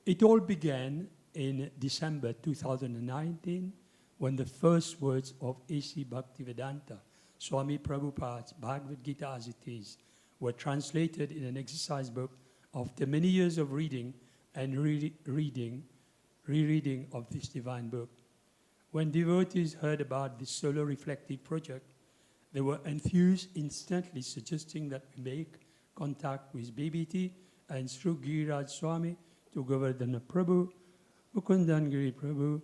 It all began in December 2019, when the first words of A.C. Bhaktivedanta, Swami Prabhupada's Bhagavad-Gita as it is, were translated in an exercise book after many years of reading and rereading of this divine book. When devotees heard about this solo reflective project, they were enthused, instantly suggesting that we make contact with BBT and through Giriraj Swami to Govardhana Prabhu, Mukundangiri Prabhu,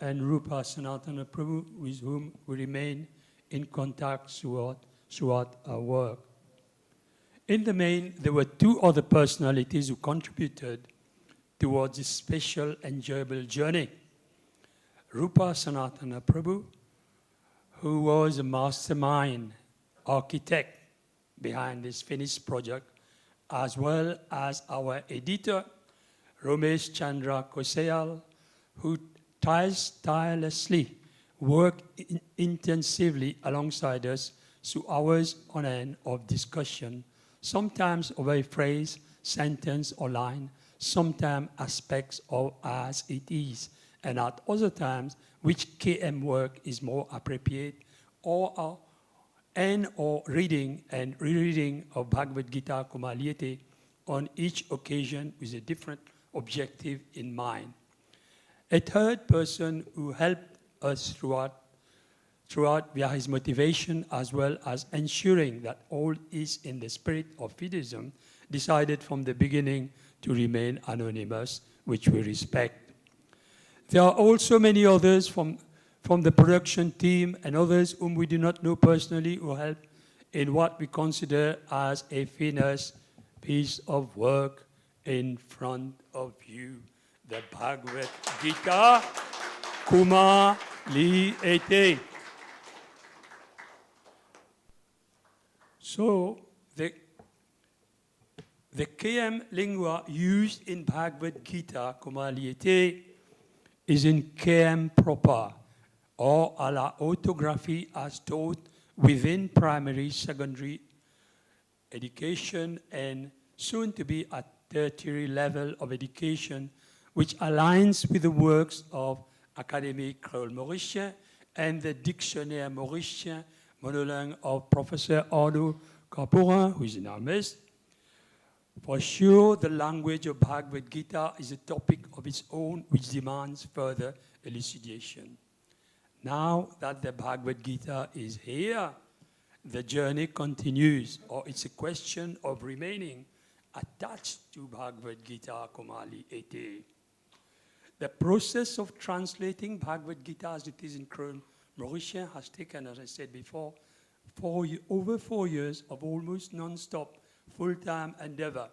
and Rupa Sanatana Prabhu, with whom we remain in contact throughout our work. In the main, there were two other personalities who contributed towards this special, enjoyable journey. Rupa Sanatana Prabhu, who was a mastermind architect behind this finished project, as well as our editor, Ramesh Chandra Koseyal, who tirelessly worked intensively alongside us through hours on end of discussion, sometimes over a phrase, sentence, or line, sometimes aspects of as it is, and at other times, which KM work is more appropriate, or reading and rereading of Bhagavad-Gita Kouma Li Ete on each occasion with a different objective in mind. A third person who helped us throughout via his motivation, as well as ensuring that all is in the spirit of fideism, decided from the beginning to remain anonymous, which we respect. There are also many others from the production team and others whom we do not know personally who helped in what we consider as a finished piece of work in front of you, the Bhagavad-Gita Kouma Li Ete. So, the KM lingua used in Bhagavad-Gita Kouma Li Ete is in KM proper, or a la orthography as taught within primary, secondary education, and soon to be at tertiary level of education, which aligns with the works of academic Kreol Mauritius and the Dictionnaire Mauritian monolingue of Professor Arnaud Caporan, who is in our midst. For sure, the language of Bhagavad Gita is a topic of its own which demands further elucidation. Now that the Bhagavad Gita is here, the journey continues, or it's a question of remaining attached to Bhagavad Gita Kouma Li Ete. The process of translating Bhagavad Gita as it is in Kreol Mauritius has taken, as I said before, over 4 years of almost non-stop, full-time endeavor.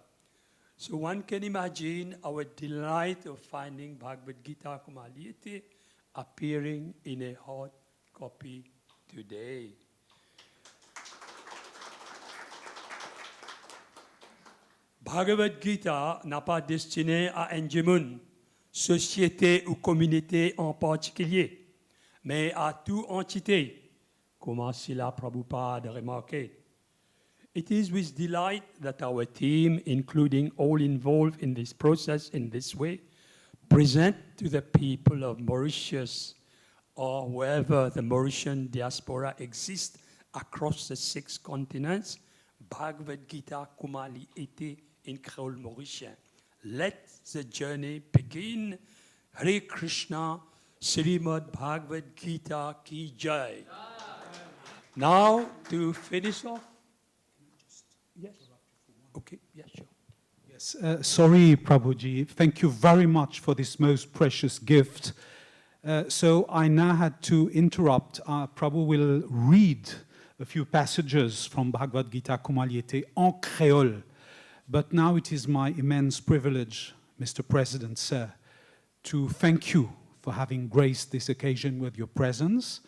So one can imagine our delight of finding Bhagavad Gita Kouma Li Ete appearing in a hard copy today. Bhagavad Gita n'a pas destiné à un monde, société ou communauté en particulier, mais à toute entité, comme Srila Prabhupada remarqué. It is with delight that our team, including all involved in this process in this way, present to the people of Mauritius, or wherever the Mauritian diaspora exists across the 6 continents, Bhagavad Gita Kouma Li Ete in Kreol Mauritian. Let the journey begin. Hare Krishna, Srimad Bhagavad-Gita Ki Jai. Now, to finish off. Yes. Okay, yeah, sure. Yes, sorry, Prabhuji. Thank you very much for this most precious gift. So I now had to interrupt. Prabhu will read a few passages from Bhagavad-Gita Kouma Li Ete en Kreol. But now it is my immense privilege, Mr. President, sir, to thank you for having graced this occasion with your presence.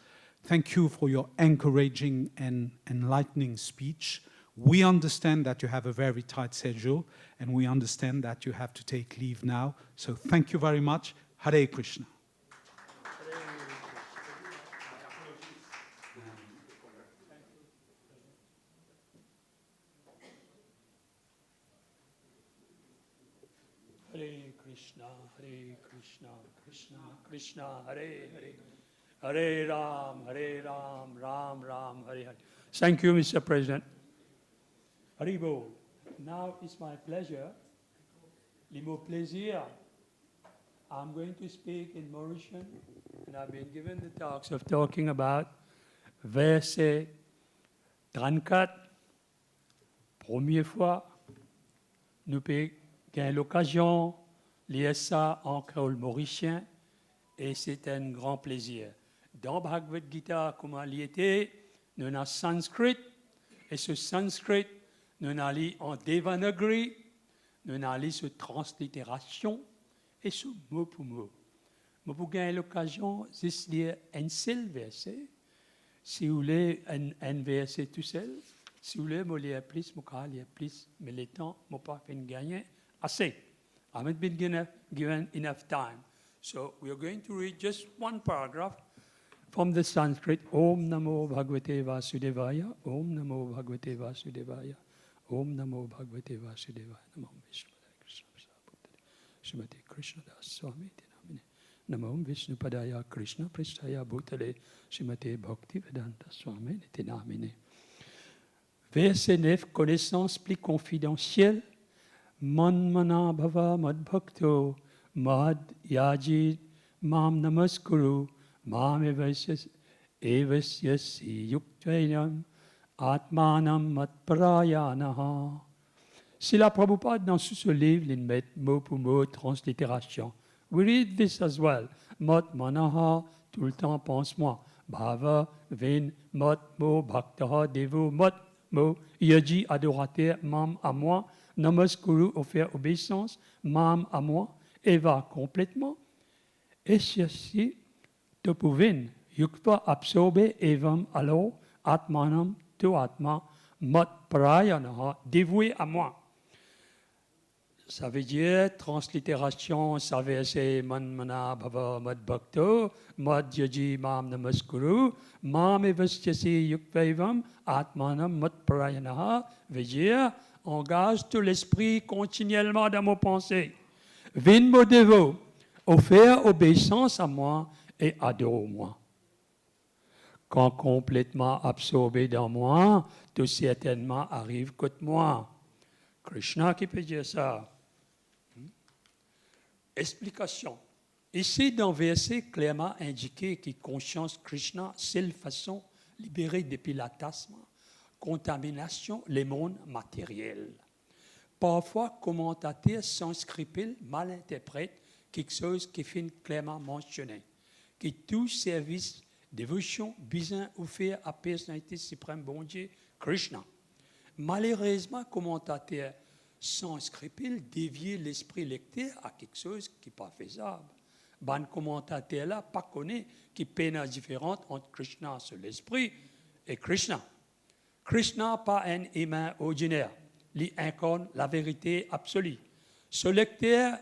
Thank you for your encouraging and enlightening speech. We understand that you have a very tight schedule, and we understand that you have to take leave now. So thank you very much. Hare Krishna. Hare Krishna, Krishna Krishna, Hare Hare. Hare Ram, Ram Ram, Hare Hare. Thank you, Mr. President. Haribo, now it's my pleasure, le mot plaisir. I'm going to speak in Mauritian, and I've been given the task of talking about verset 34. Première fois, nous avons l'occasion de lire ça en créole mauricien, et c'est un grand plaisir. Dans Bhagavad-Gita Kouma Li Ete, nous avons sanskrit, et ce sanskrit, nous avons lu en Devanagari, nous avons lu sur translittération, et sur mot pour mot. Nous avons l'occasion de lire un seul verset. Si vous voulez un verset tout seul, si vous voulez, je lire plus, je lire plus, mais le temps, je n'ai pas fait gagner assez. I haven't been given enough time. So we are going to read just one paragraph from the Sanskrit. Om Namo Bhagavate Vasudevaya. Om Namo Bhagavate Vasudevaya. Om Namo Bhagavate Vasudevaya. Namo Vishnu Srimati Krishna Das Swami Dinamine. Namo Vishnu Padaya Krishna Pristaya Bhutale Srimati Bhakti Vedanta Swami Dinamine. Verset 9, connaissance plus confidentielle. Manmana Bhava Madbhakto Mad Yaji Mam Namaskuru Mam Evasyasi Yuktvainam Atmanam Matprayanaha. Si la Prabhupada dans ce livre, il met mot pour mot translittération. We read this as well. Mat manaha, tout le temps pense-moi. Bhava, vin, mat, mo, bhaktaha, devo, mat, mo, yaji, adorateur, mam, à moi. Namaskuru, offert obéissance, mam, à moi. Eva, complètement. Esyasi, topuvin, yukva, absorbé, evam, alors, atmanam, to atma, mat, prayanaha, dévoué à moi. Ça veut dire, translittération, ça veut dire manmana bhava mad bhakto, mad yaji mam namaskuru, mam evastyasi yukvaivam, atmanam mad parayanaha, veut dire, engage tout l'esprit continuellement dans mes pensées. Vin mo devo, offert obéissance à moi et adore-moi. Quand complètement absorbé dans moi, tout certainement arrive contre moi. Krishna qui peut dire ça. Explication. Ici, dans le verset clairement indiqué que conscience Krishna, c'est la façon libérée depuis l'attachement, contamination, les mondes matériels. Parfois, commentateurs sans scrupule mal interprètent quelque chose qui finit clairement mentionné, que tout service, dévotion, besoin offert à la personnalité suprême, bon Dieu, Krishna. Malheureusement, commentateurs sans scrupule dévier l'esprit lecteur à quelque chose qui n'est pas faisable. Ban commentateur là pas connaît qui peine la différence entre Krishna sur l'esprit et Krishna. Krishna pas un humain ordinaire, il incarne la vérité absolue. Ce lecteur,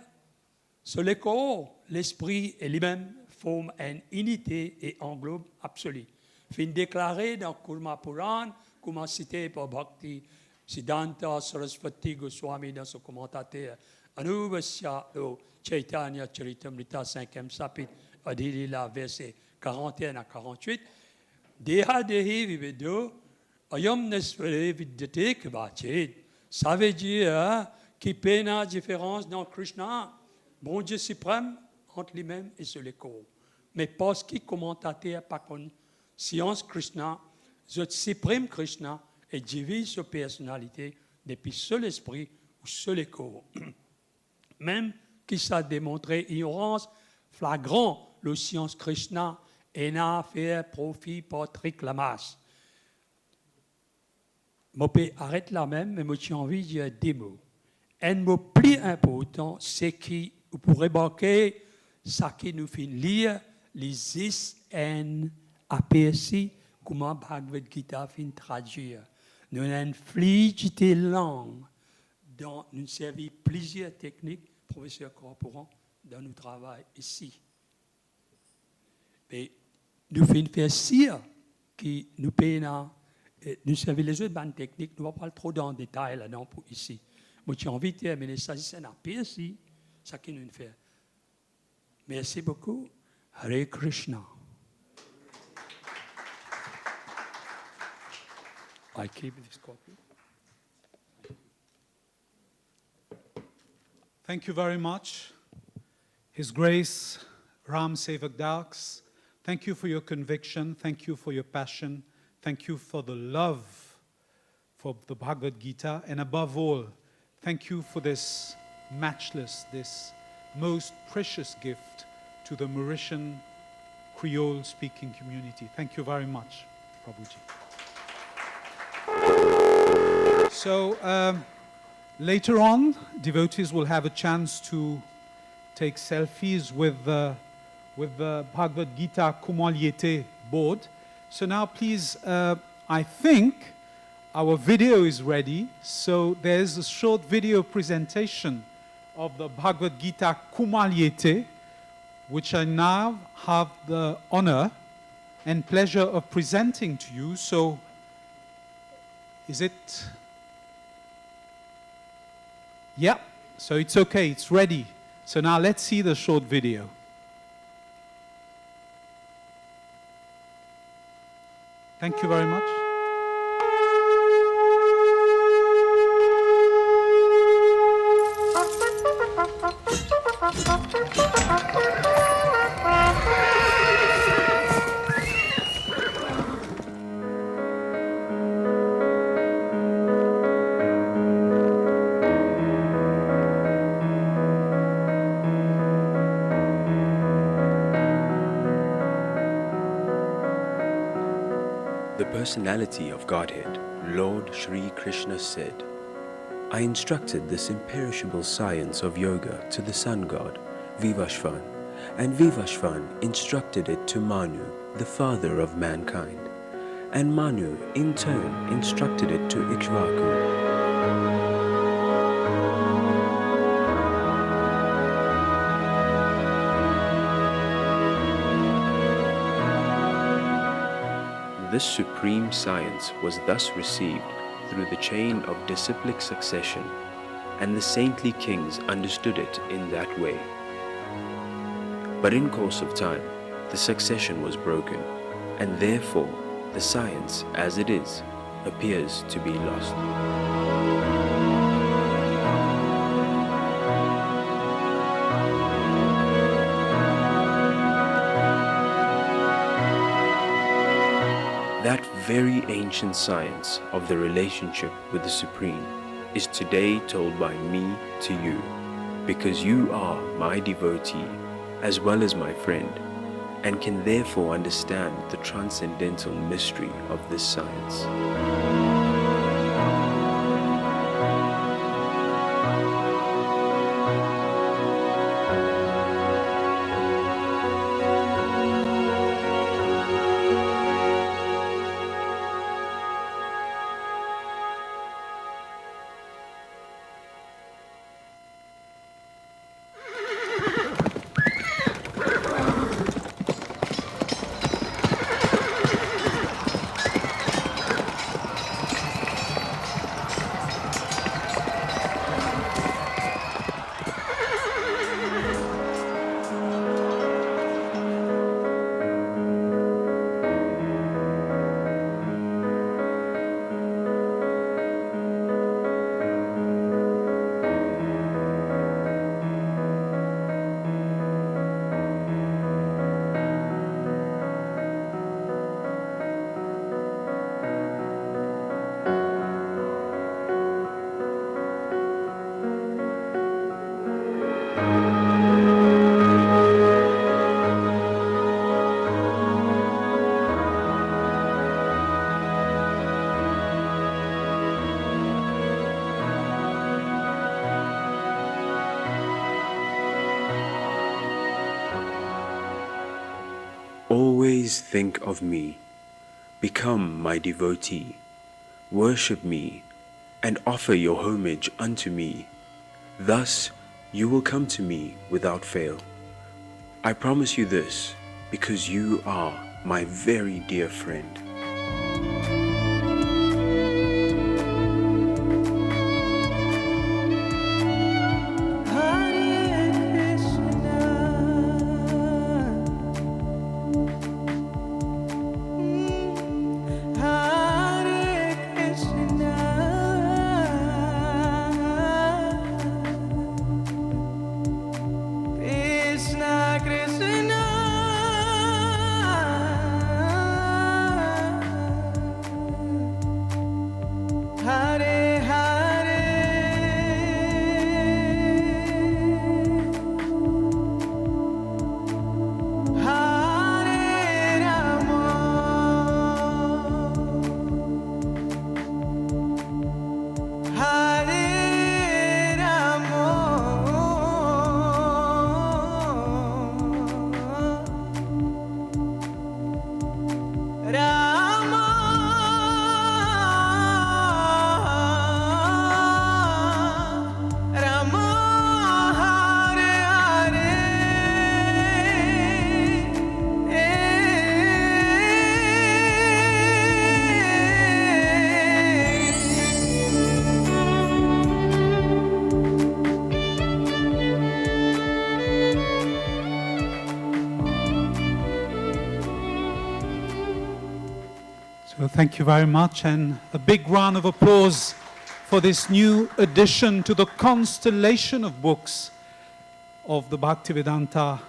ce corps, l'esprit et lui-même forment une unité et englobe absolue. Fin déclaré dans Kurma Puran, comme cité par Bhakti Siddhanta Saraswati Goswami dans son commentateur Anuvasya Chaitanya Charitamrita 5e chapitre Adhilila verset 41 à 48 Deha Dehi Vivedo Ayam Nesvare Vidyate Kavachid. Ça veut dire que qui fait la différence dans Krishna, bon Dieu suprême, entre lui-même et sur les corps. Mais parce qu'il commentateur par conscience Krishna, je supprime Krishna et divise sa personnalité depuis seul esprit ou seul les corps. Même qu'il s'est démontré ignorance flagrant le science Krishna et n'a fait profit par réclamation. Je peux arrêter là même, mais j'ai envie de dire des mots. Un mot plus important, c'est que vous pourrez marquer ce qui nous fait lire les 10 N APSI, comment Bhagavad-Gita fait traduire. Nous avons flige de langue, dont nous servons plusieurs techniques, professeur Corporan, dans notre travail ici. Mais nous faisons faire sûr que nous payons, nous servons les autres bandes techniques, nous ne allons pas trop dans le détail là-dedans pour ici. Moi, j'ai envie de terminer ça, c'est un APSI, ça qui nous fait. Merci beaucoup. Hare Krishna. I keep this copy. Thank you very much. His Grace, Ram Sevak Das, thank you for your conviction. Thank you for your passion. Thank you for the love for the Bhagavad Gita. And above all, thank you for this matchless, this most precious gift to the Mauritian Creole speaking community. Thank you very much, Prabhuji. So later on, devotees will have a chance to take selfies with the Bhagavad-Gita Kouma Li Ete board. So now please, I think our video is ready. So there's a short video presentation of the Bhagavad-Gita Kouma Li Ete, which I now have the honor and pleasure of presenting to you. So is it? Yeah, so it's okay, it's ready. So now let's see the short video. Thank you very much. The personality of Godhead, Lord Shri Krishna said, I instructed this imperishable science of yoga to the sun god, Vivashvan, and Vivashvan instructed it to Manu, the father of mankind, and Manu in turn instructed it to Ikshvaku. This supreme science was thus received through the chain of disciplic succession, and the saintly kings understood it in that way. But in course of time, the succession was broken, and therefore the science as it is appears to be lost. That very ancient science of the relationship with the Supreme is today told by me to you, because you are my devotee as well as my friend, and can therefore understand the transcendental mystery of this science. always think of me. Become my devotee. Worship me and offer your homage unto me. Thus you will come to me without fail. I promise you this because you are my very dear friend. So thank you very much, and a big round of applause for this new addition to the constellation of books of the Bhaktivedanta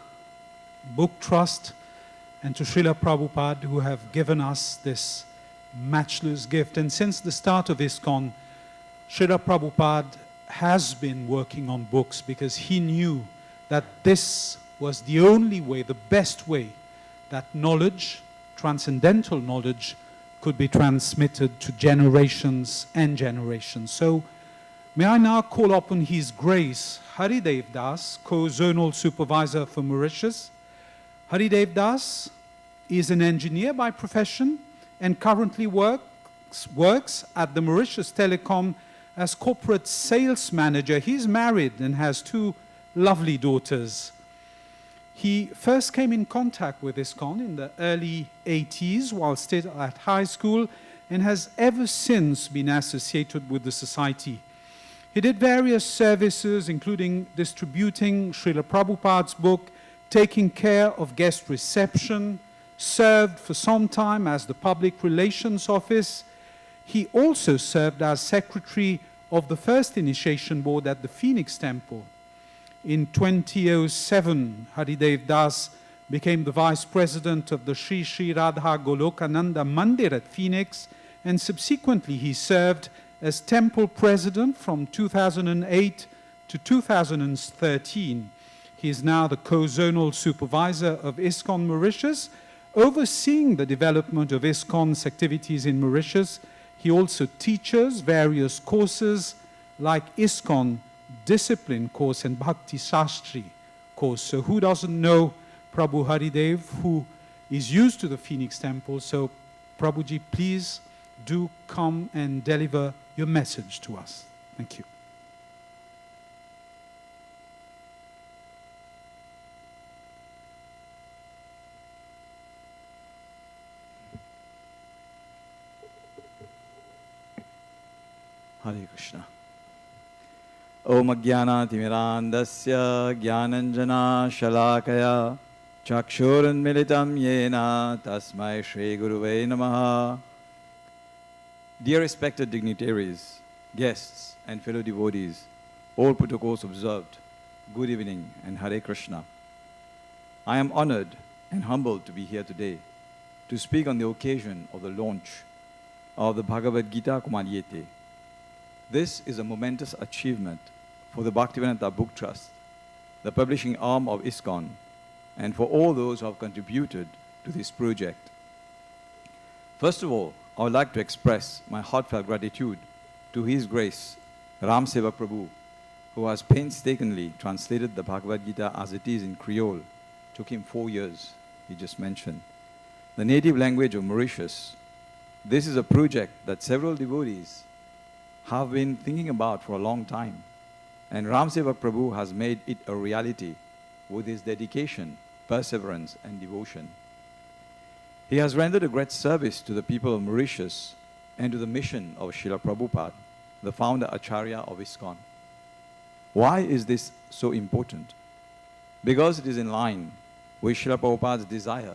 Book Trust, and to Srila Prabhupada, who have given us this matchless gift. And since the start of ISKCON, Srila Prabhupada has been working on books because he knew that this was the only way, the best way, that knowledge, transcendental knowledge, could be transmitted to generations and generations. So may I now call upon His Grace Haridev Das, co-zonal supervisor for Mauritius. Haridev Das is an engineer by profession and currently works at the Mauritius Telecom as corporate sales manager. He's married and has 2 lovely daughters. He first came in contact with ISKCON in the early 80s while still at high school, and has ever since been associated with the society. He did various services, including distributing Srila Prabhupada's book, taking care of guest reception, served for some time as the public relations office. He also served as secretary of the first initiation board at the Phoenix Temple. In 2007, Haridev Das became the vice president of the Sri Sri Radha Golokananda Mandir at Phoenix, and subsequently he served as temple president from 2008 to 2013. He is now the co-zonal supervisor of ISKCON Mauritius, overseeing the development of ISKCON's activities in Mauritius. He also teaches various courses like ISKCON Discipline course and Bhakti Shastri course. So who doesn't know Prabhu Haridev, who is used to the Phoenix Temple? So Prabhuji, please do come and deliver your message to us. Thank you. Hare Krishna. Om Ajnana-timirandasya Jnananjana Shalakaya Chakshuranmilitam Yena Tasmai Shri Guruve Namaha. Dear respected dignitaries, guests and fellow devotees, all protocols observed, good evening and Hare Krishna. I am honored and humbled to be here today to speak on the occasion of the launch of the Bhagavad-Gita Kouma Li Ete. This is a momentous achievement for the Bhaktivedanta Book Trust, the publishing arm of ISKCON, and for all those who have contributed to this project. First of all, I would like to express my heartfelt gratitude to His Grace, Ram Seva Prabhu, who has painstakingly translated the Bhagavad Gita as it is in Kreol. Took him 4 years, he just mentioned. the native language of Mauritius. This is a project that several devotees have been thinking about for a long time, and Ram Sevak Prabhu has made it a reality with his dedication, perseverance, and devotion. He has rendered a great service to the people of Mauritius and to the mission of Srila Prabhupada, the founder Acharya of ISKCON. Why is this so important? Because it is in line with Srila Prabhupada's desire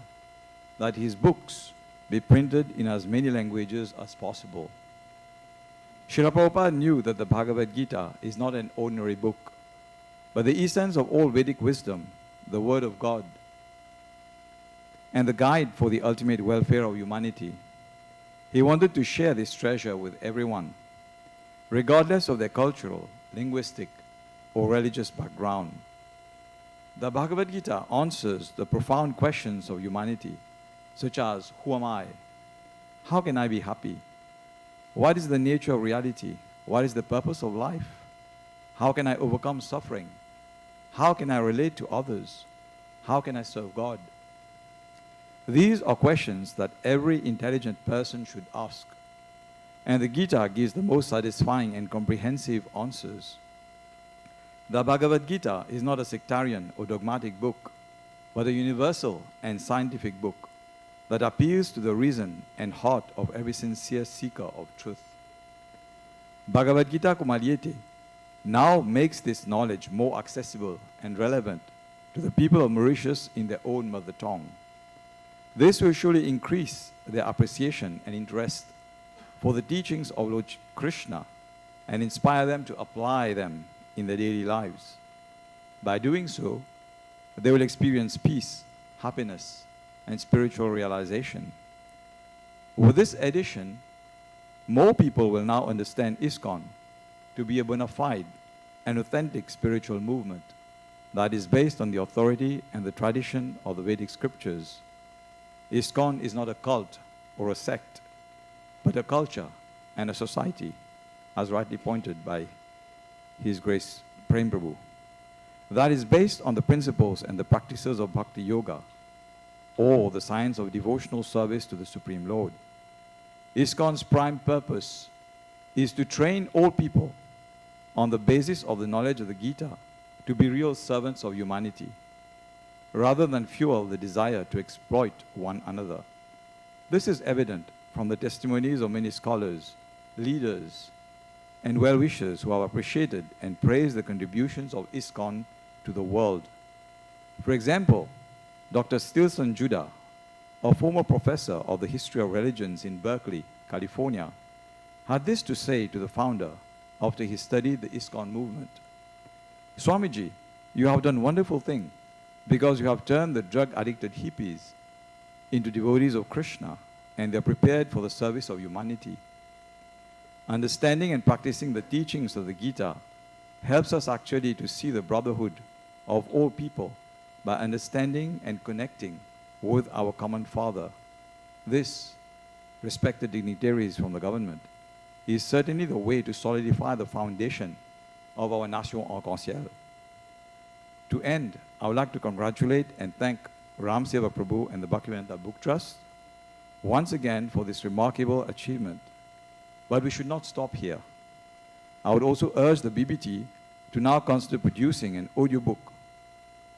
that his books be printed in as many languages as possible. Srila Prabhupada knew that the Bhagavad-Gita is not an ordinary book, but the essence of all Vedic wisdom, the Word of God, and the guide for the ultimate welfare of humanity. He wanted to share this treasure with everyone, regardless of their cultural, linguistic, or religious background. The Bhagavad-Gita answers the profound questions of humanity, such as, who am I? How can I be happy? What is the nature of reality? What is the purpose of life? How can I overcome suffering? How can I relate to others? How can I serve God? These are questions that every intelligent person should ask, and the Gita gives the most satisfying and comprehensive answers. The Bhagavad-Gita is not a sectarian or dogmatic book, but a universal and scientific book that appeals to the reason and heart of every sincere seeker of truth. Bhagavad-Gita Kouma Li Ete now makes this knowledge more accessible and relevant to the people of Mauritius in their own mother tongue. This will surely increase their appreciation and interest for the teachings of Lord Krishna and inspire them to apply them in their daily lives. By doing so, they will experience peace, happiness, and spiritual realization. With this addition, more people will now understand ISKCON to be a bona fide and authentic spiritual movement that is based on the authority and the tradition of the Vedic scriptures. ISKCON is not a cult or a sect, but a culture and a society, as rightly pointed by His Grace Prem Prabhu, that is based on the principles and the practices of Bhakti Yoga, or the science of devotional service to the Supreme Lord. ISKCON's prime purpose is to train all people on the basis of the knowledge of the Gita to be real servants of humanity, rather than fuel the desire to exploit one another. This is evident from the testimonies of many scholars, leaders, and well-wishers who have appreciated and praised the contributions of ISKCON to the world. For example, Dr. Stilson Judah, a former professor of the history of religions in Berkeley, California, had this to say to the founder after he studied the ISKCON movement. Swamiji, you have done a wonderful thing because you have turned the drug-addicted hippies into devotees of Krishna, and they are prepared for the service of humanity. Understanding and practicing the teachings of the Gita helps us actually to see the brotherhood of all people by understanding and connecting with our common Father. This, respected dignitaries from the government, is certainly the way to solidify the foundation of our Nation Arc-en-Ciel. To end, I would like to congratulate and thank Ram Sevak Prabhu and the Bhaktivedanta Book Trust once again for this remarkable achievement. But we should not stop here. I would also urge the BBT to now consider producing an audiobook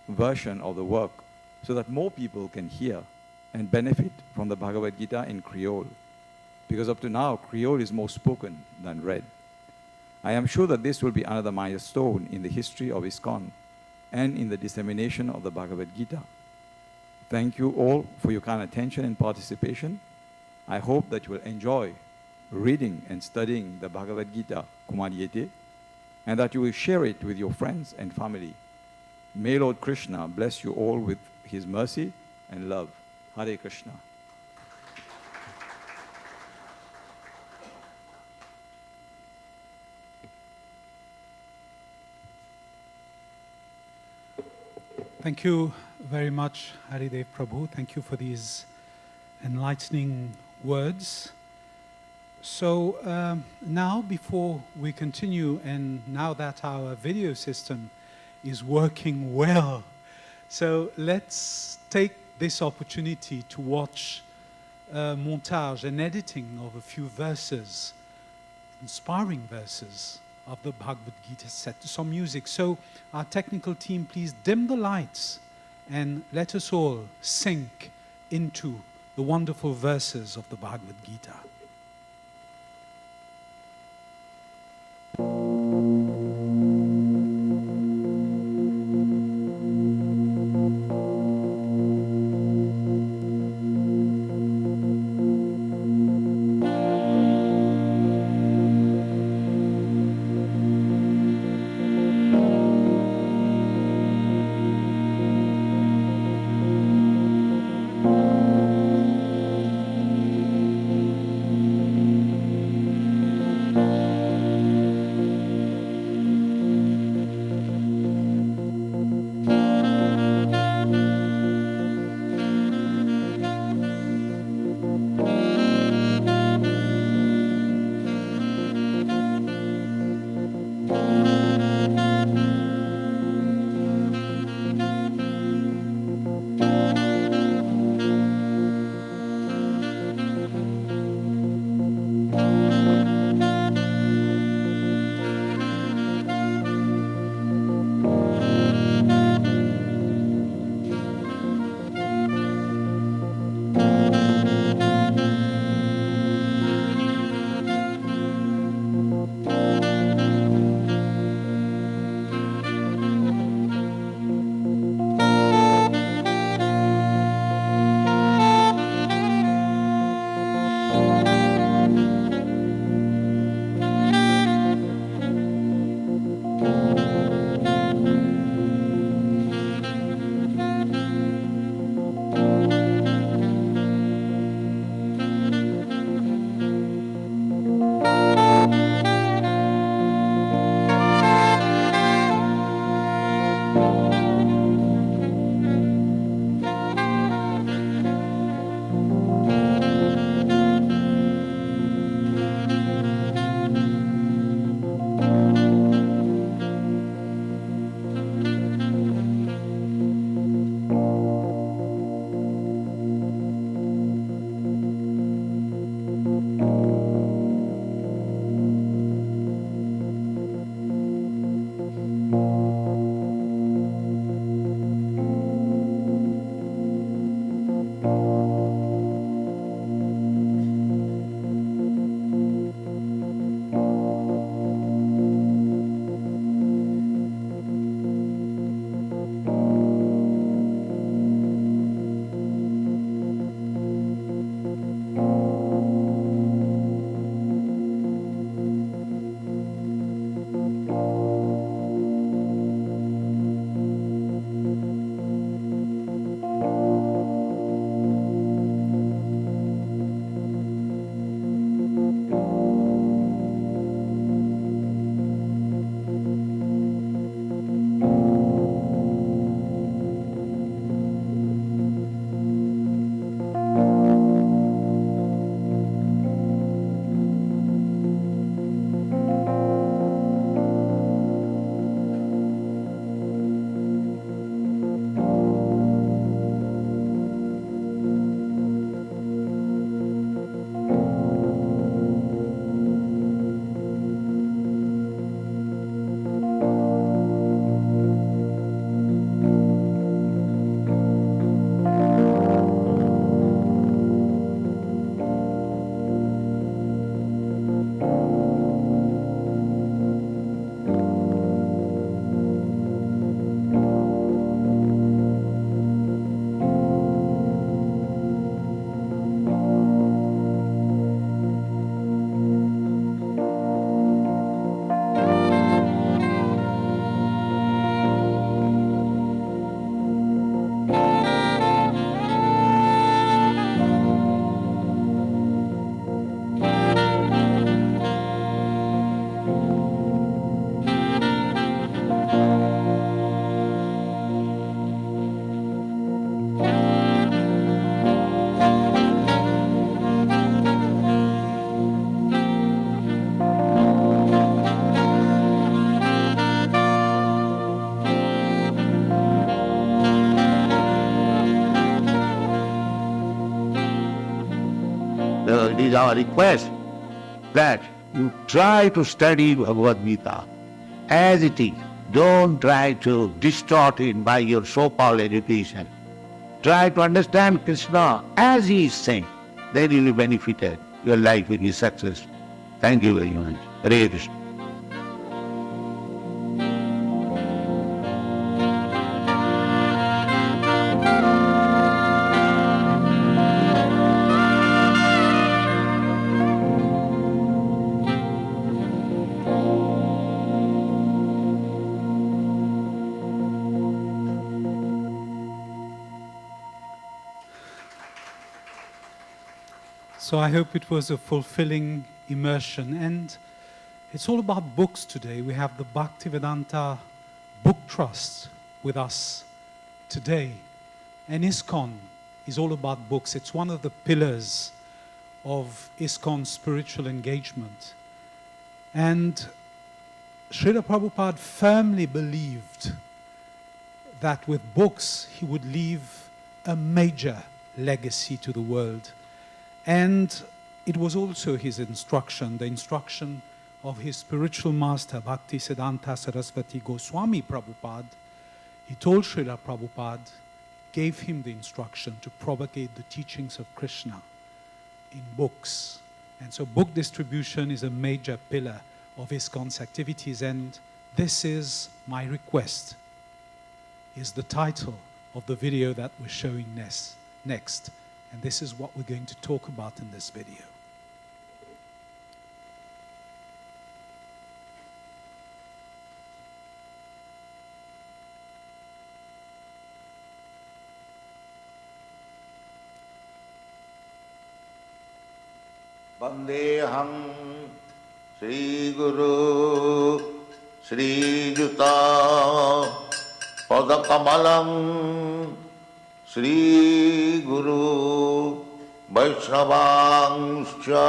version of the work so that more people can hear and benefit from the Bhagavad Gita in Kreol. Because up to now, Kreol is more spoken than read. I am sure that this will be another milestone in the history of ISKCON and in the dissemination of the Bhagavad Gita. Thank you all for your kind attention and participation. I hope that you will enjoy reading and studying the Bhagavad Gita Kouma Li Ete, and that you will share it with your friends and family. May Lord Krishna bless you all with His mercy and love. Hare Krishna. Thank you very much, Haridev Prabhu. Thank you for these enlightening words. So now, before we continue, and now that our video system is working well, so let's take this opportunity to watch montage and editing of a few verses, inspiring verses of the Bhagavad-Gita set to some music. So our technical team, please dim the lights and let us all sink into the wonderful verses of the Bhagavad-Gita. is our request that you try to study Bhagavad-Gita as it is. Don't try to distort it by your so-called education. Try to understand Krishna as he is saying. Then you will be benefited. Your life will be successful. Thank you very much. Hare Krishna. So I hope it was a fulfilling immersion. And it's all about books today. We have the Bhaktivedanta Book Trust with us today. And ISKCON is all about books. It's one of the pillars of ISKCON's spiritual engagement. And Srila Prabhupada firmly believed that with books he would leave a major legacy to the world. And it was also his instruction, the instruction of his spiritual master, Bhaktisiddhanta Saraswati Goswami Prabhupada. He told Srila Prabhupada, gave him the instruction to propagate the teachings of Krishna in books. And so book distribution is a major pillar of ISKCON's activities, and this is my request, is the title of the video that we're showing next. And this is what we're going to talk about in this video. Vandeham Sri Guru Sri Juta Padakamalam Sri Guru Vaishnavangscha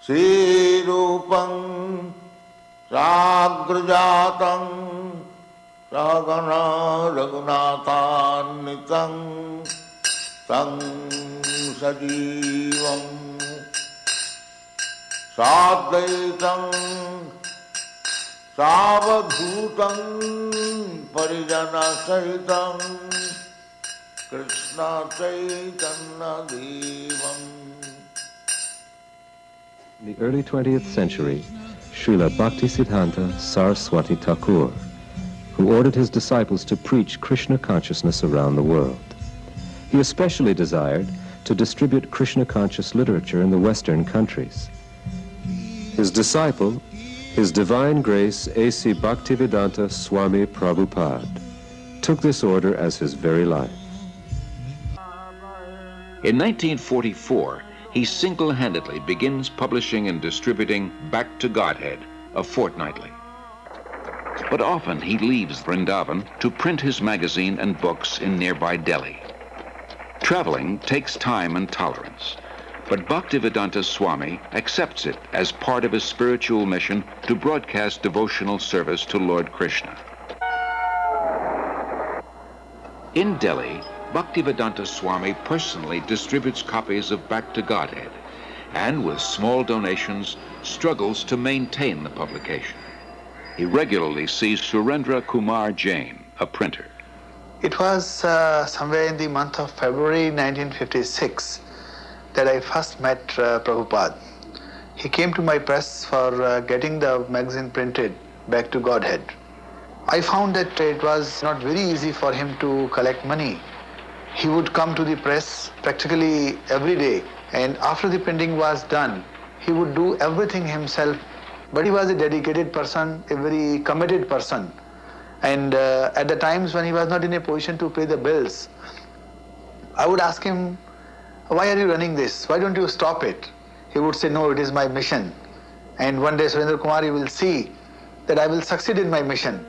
Sri Rupam Sagrajatam Sagana Raghunathannitam Tam Sajivam Sadvaitam Savadhutam Parijana Sahitam Krishna Chaitanya Devam. In the early 20th century, Srila Bhaktisiddhanta Saraswati Thakur, who ordered his disciples to preach Krishna consciousness around the world. He especially desired to distribute Krishna-conscious literature in the Western countries. His disciple, His Divine Grace A.C. Bhaktivedanta Swami Prabhupada, took this order as his very life. In 1944, he single-handedly begins publishing and distributing Back to Godhead, a fortnightly. But often he leaves Vrindavan to print his magazine and books in nearby Delhi. Traveling takes time and tolerance, but Bhaktivedanta Swami accepts it as part of his spiritual mission to broadcast devotional service to Lord Krishna. In Delhi, Bhaktivedanta Swami personally distributes copies of Back to Godhead and, with small donations, struggles to maintain the publication. He regularly sees Surendra Kumar Jain, a printer. It was somewhere in the month of February 1956 that I first met Prabhupada. He came to my press for getting the magazine printed, Back to Godhead. I found that it was not very easy for him to collect money. He would come to the press practically every day, and after the printing was done, he would do everything himself. But he was a dedicated person, a very committed person. And at the times when he was not in a position to pay the bills, I would ask him, why are you running this? Why don't you stop it? He would say, no, it is my mission. And one day, Surendra Kumar, you will see that I will succeed in my mission.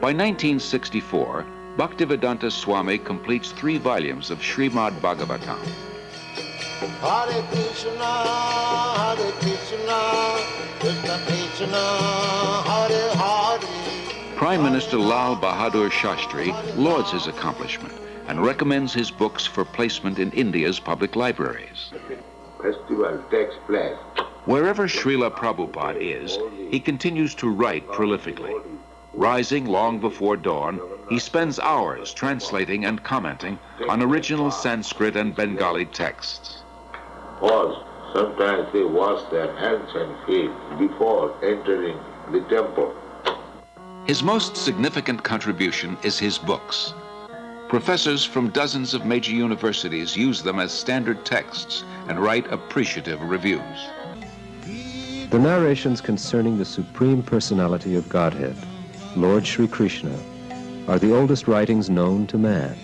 By 1964, Bhaktivedanta Swami completes 3 volumes of Srimad Bhagavatam. Hare Krishna, Krishna Krishna, Hare Hare. Prime Minister Lal Bahadur Shastri lauds his accomplishment and recommends his books for placement in India's public libraries. festival takes place. Wherever Srila Prabhupada is, he continues to write prolifically. Rising long before dawn, he spends hours translating and commenting on original Sanskrit and Bengali texts. Or sometimes they wash their hands and feet before entering the temple. His most significant contribution is his books. Professors from dozens of major universities use them as standard texts and write appreciative reviews. The narrations concerning the Supreme Personality of Godhead, Lord Sri Krishna, are the oldest writings known to man.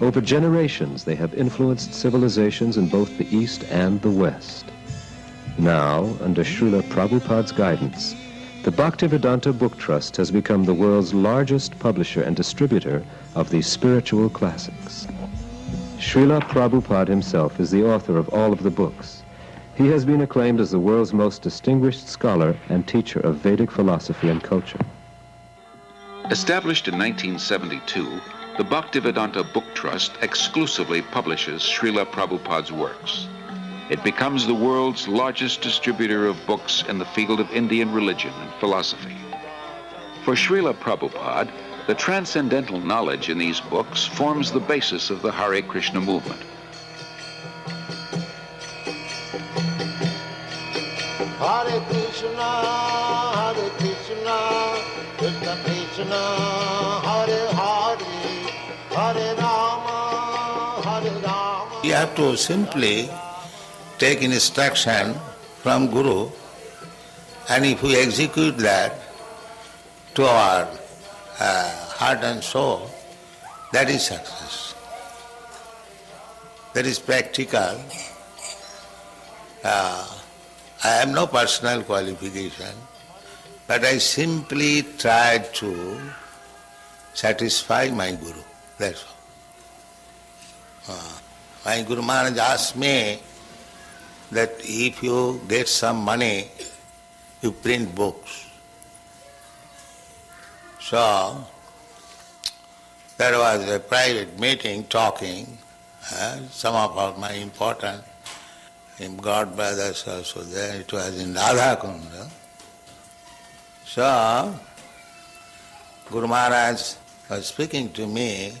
Over generations, they have influenced civilizations in both the East and the West. Now, under Srila Prabhupada's guidance, the Bhaktivedanta Book Trust has become the world's largest publisher and distributor of these spiritual classics. Srila Prabhupada himself is the author of all of the books. He has been acclaimed as the world's most distinguished scholar and teacher of Vedic philosophy and culture. Established in 1972, the Bhaktivedanta Book Trust exclusively publishes Srila Prabhupada's works. It becomes the world's largest distributor of books in the field of Indian religion and philosophy. For Srila Prabhupada, the transcendental knowledge in these books forms the basis of the Hare Krishna movement. Hare Krishna, Krishna Krishna, Hare Hare, Hare Rama, Hare Rama. You have to simply take instruction from Guru, and if we execute that to our heart and soul, that is success. That is practical. I have no personal qualification, but I simply try to satisfy my Guru, that's all. My Guru Maharaj asked me that if you get some money, you print books. So, there was a private meeting talking, some of my important God brothers also there, it was in Radha Kunda. So, Guru Maharaj was speaking to me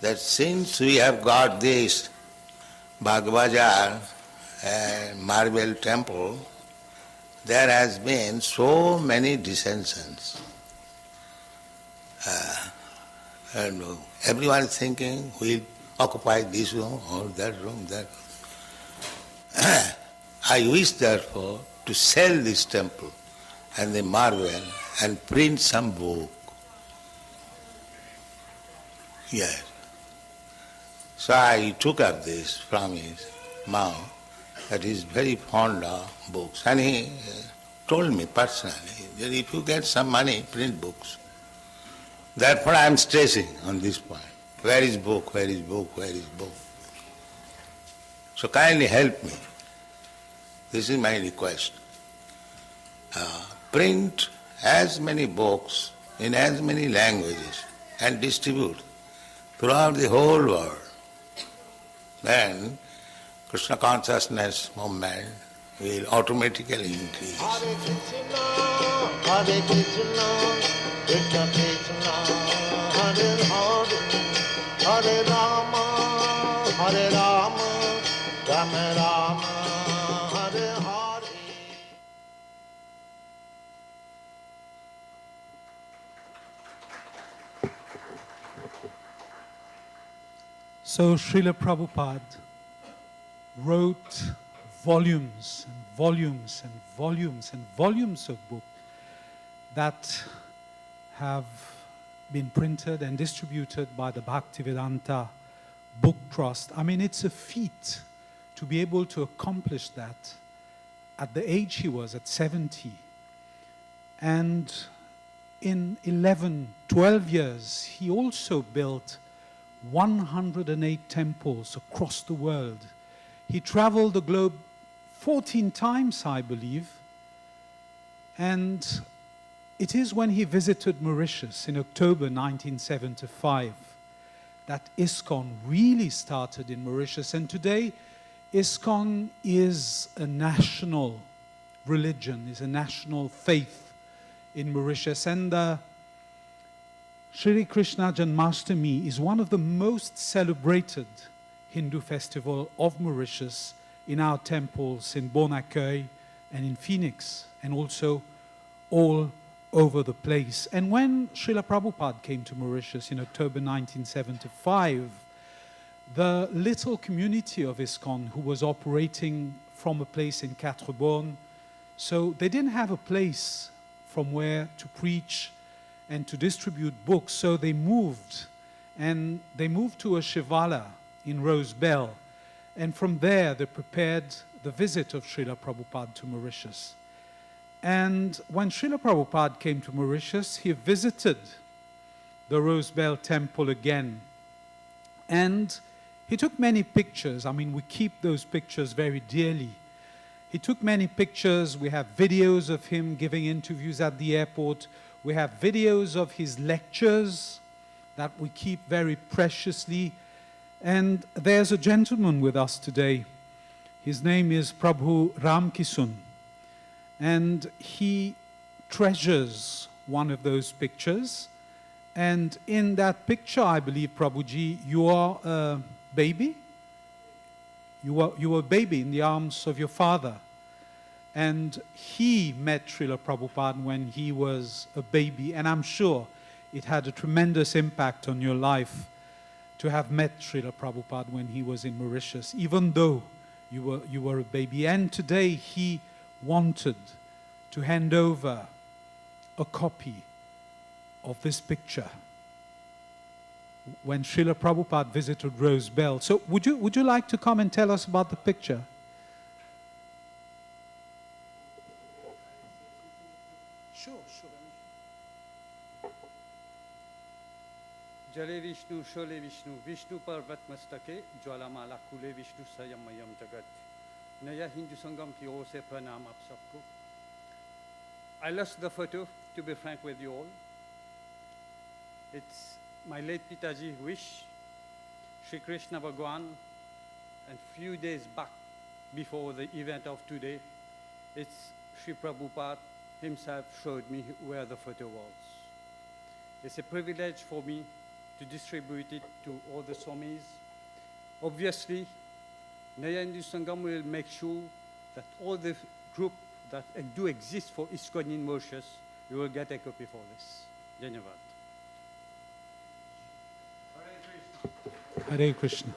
that since we have got this Bhagavad-Gita marble temple, there has been so many dissensions. And everyone is thinking, we'll occupy this room or that room, that room. I wish therefore to sell this temple and the marble and print some book. Yes. So I took up this from his mouth, that he is very fond of books. And he told me personally that if you get some money, print books. Therefore I am stressing on this point. Where is book, where is book, where is book? So kindly help me. This is my request. Print as many books in as many languages and distribute throughout the whole world. Then Krishna consciousness movement will automatically increase. Hare Krishna, Hare Krishna, Krishna Krishna, Hare Hare, Hare Rama, Hare Rama, Rama Rama, Hare Hare. So Srila Prabhupada wrote volumes and volumes and volumes and volumes of books that have been printed and distributed by the Bhaktivedanta Book Trust. I mean, it's a feat to be able to accomplish that at the age he was, at 70. And in 12 years, he also built 108 temples across the world. He traveled the globe 14 times, I believe. And it is when he visited Mauritius in October 1975 that ISKCON really started in Mauritius. And today ISKCON is a national religion, is a national faith in Mauritius. And Shri Krishna Janmashtami is one of the most celebrated Hindu festival of Mauritius in our temples in Bon Accueil and in Phoenix, and also all over the place. And when Srila Prabhupada came to Mauritius in October 1975, the little community of ISKCON, who was operating from a place in Quatre Bornes, so they didn't have a place from where to preach and to distribute books, so they moved. And they moved to a Shivala in Rose Bell. And from there, they prepared the visit of Srila Prabhupada to Mauritius. And when Srila Prabhupada came to Mauritius, he visited the Rose Bell Temple again. And he took many pictures. I mean, we keep those pictures very dearly. He took many pictures. We have videos of him giving interviews at the airport. We have videos of his lectures that we keep very preciously. And there's a gentleman with us today. His name is Prabhu Ramkisun. And he treasures one of those pictures. And in that picture, I believe, Prabhuji, you are a baby? You were a baby in the arms of your father. And he met Srila Prabhupada when he was a baby. And I'm sure it had a tremendous impact on your life to have met Srila Prabhupada when he was in Mauritius, even though you were a baby. And today he wanted to hand over a copy of this picture when Srila Prabhupada visited Rose Bell. So would you like to come and tell us about the picture? Sure. Jale Vishnu, Shole Vishnu, Vishnu Parvat Mastake, Jwalamala Kule Vishnu Sayamayam Jagat. Naya Hindu Sangam ki or se pranam aap sabko. I lost the photo, to be frank with you all. It's my late Pitaji's wish. Shri Krishna Bhagwan, and few days back, before the event of today, it's Shri Prabhupada himself showed me where the photo was. It's a privilege for me to distribute it to all the Swamis. Obviously, Naya Hindu Sangam will make sure that all the group that do exist for ISKCON in Mauritius, you will get a copy for this. Dhanyavad. Hare Krishna.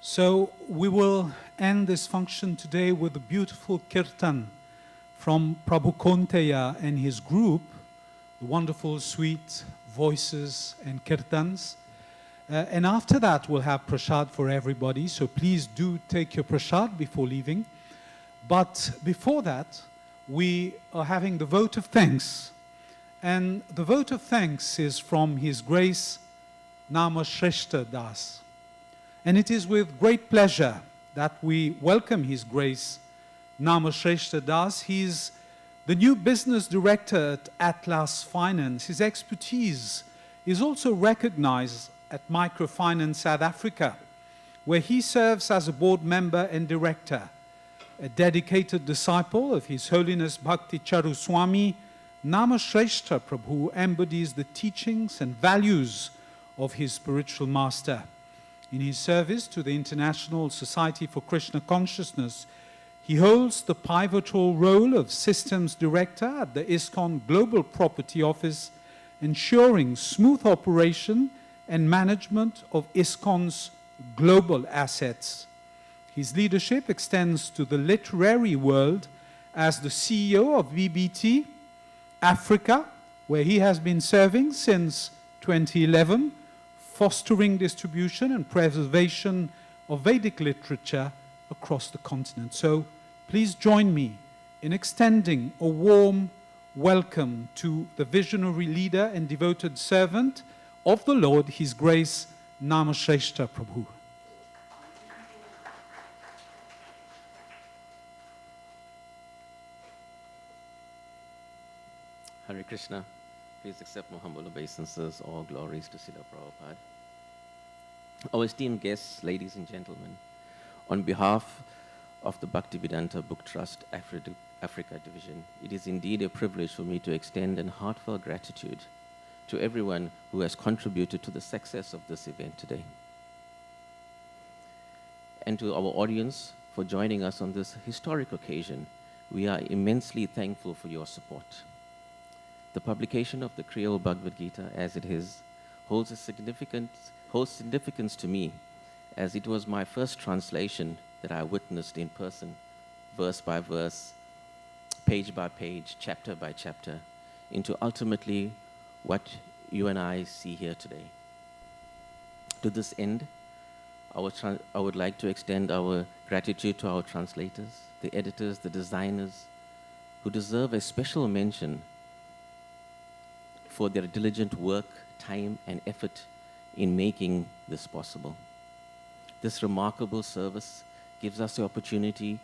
So we will end this function today with a beautiful kirtan from Prabhu Konteya and his group, the wonderful sweet voices and kirtans. And after that, we'll have prasad for everybody. So please do take your prasad before leaving. But before that, we are having the vote of thanks. And the vote of thanks is from His Grace Nama Shrestha Das. And it is with great pleasure that we welcome His Grace Nama Shrestha Das. He's the new business director at Atlas Finance. His expertise is also recognized at Microfinance South Africa, where he serves as a board member and director. A dedicated disciple of His Holiness Bhakti Charu Swami, Nama Shrestha Prabhu embodies the teachings and values of his spiritual master. In his service to the International Society for Krishna Consciousness, he holds the pivotal role of Systems Director at the ISKCON Global Property Office, ensuring smooth operation and management of ISKCON's global assets. His leadership extends to the literary world as the CEO of BBT Africa, where he has been serving since 2011, fostering distribution and preservation of Vedic literature across the continent. So please join me in extending a warm welcome to the visionary leader and devoted servant of the Lord, His Grace Nama Shrestha Prabhu. Hare Krishna. Please accept my humble obeisances. All glories to Srila Prabhupada. Our esteemed guests, ladies and gentlemen, on behalf of the Bhaktivedanta Book Trust Africa Division, it is indeed a privilege for me to extend an heartfelt gratitude to everyone who has contributed to the success of this event today, and to our audience for joining us on this historic occasion. We are immensely thankful for your support. The publication of the Kreol Bhagavad-Gita as it is holds significance to me, as it was my first translation that I witnessed in person, verse by verse, page by page, chapter by chapter, into ultimately what you and I see here today. To this end, I would like to extend our gratitude to our translators, the editors, the designers, who deserve a special mention for their diligent work, time, and effort in making this possible. This remarkable service gives us the opportunity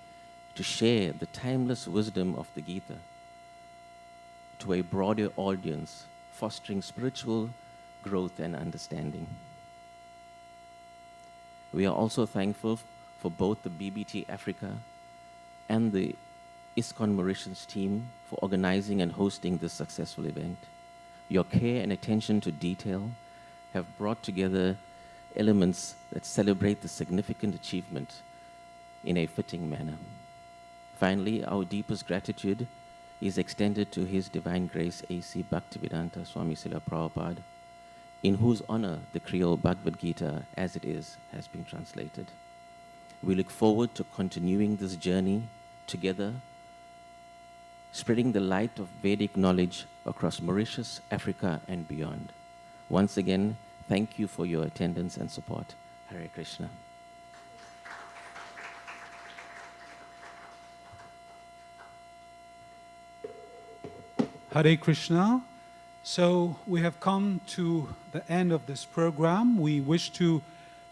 to share the timeless wisdom of the Gita to a broader audience, fostering spiritual growth and understanding. We are also thankful for both the BBT Africa and the ISKCON Mauritius team for organizing and hosting this successful event. Your care and attention to detail have brought together elements that celebrate the significant achievement in a fitting manner. Finally, our deepest gratitude is extended to His Divine Grace A.C. Bhaktivedanta Swami Srila Prabhupada, in whose honor the Kreol Bhagavad-Gita as it is has been translated. We look forward to continuing this journey together, spreading the light of Vedic knowledge across Mauritius, Africa, and beyond. Once again, thank you for your attendance and support. Hare Krishna. Hare Krishna. So we have come to the end of this program. We wish to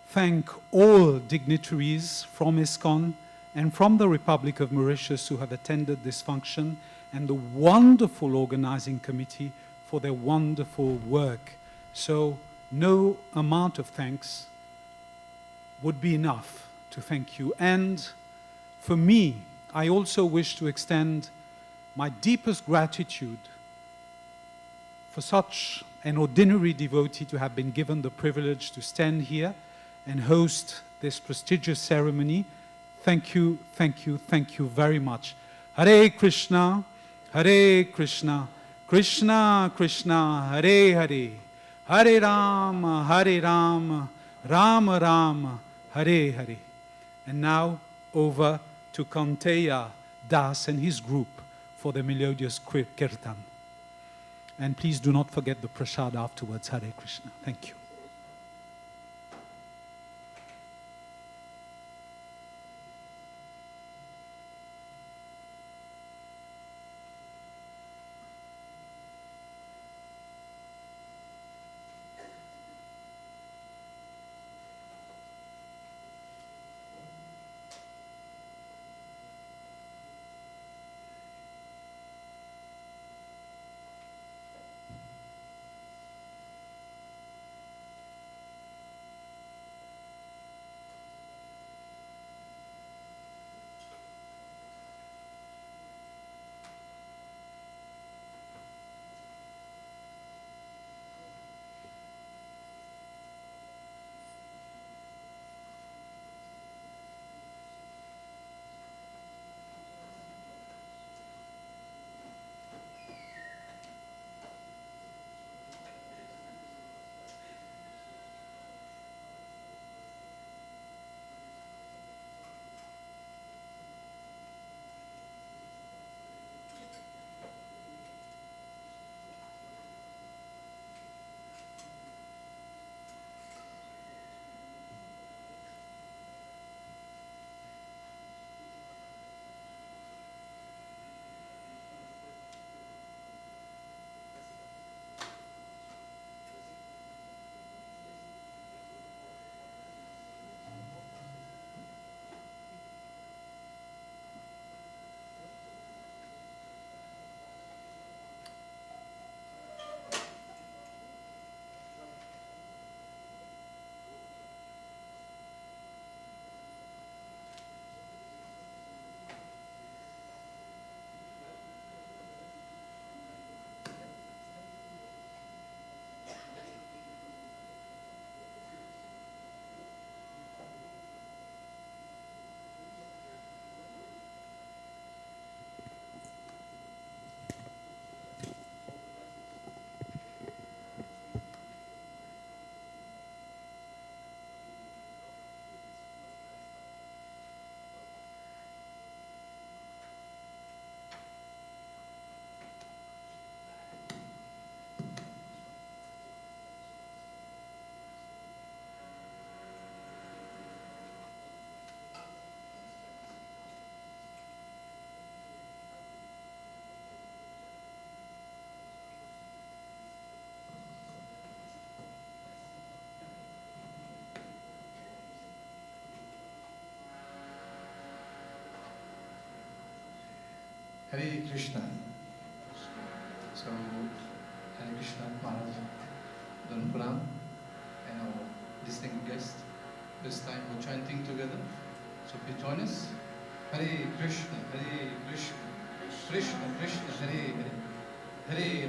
thank all dignitaries from ISKCON and from the Republic of Mauritius who have attended this function, and the wonderful organizing committee for their wonderful work. So no amount of thanks would be enough to thank you. And for me, I also wish to extend my deepest gratitude for such an ordinary devotee to have been given the privilege to stand here and host this prestigious ceremony. Thank you, thank you, thank you very much. Hare Krishna, Hare Krishna, Krishna Krishna, Hare Hare, Hare Rama, Hare Rama, Rama Rama, Hare Hare. And now over to Kanteya Das and his group for the melodious kirtan. And please do not forget the prasad afterwards. Hare Krishna. Thank you. Hare Krishna. So, Hare Krishna, Maharaj, Don Pranam, and our distinguished guests. This time we're chanting together. So please join us. Hare Krishna, Krishna Krishna, Hare Hare, Hare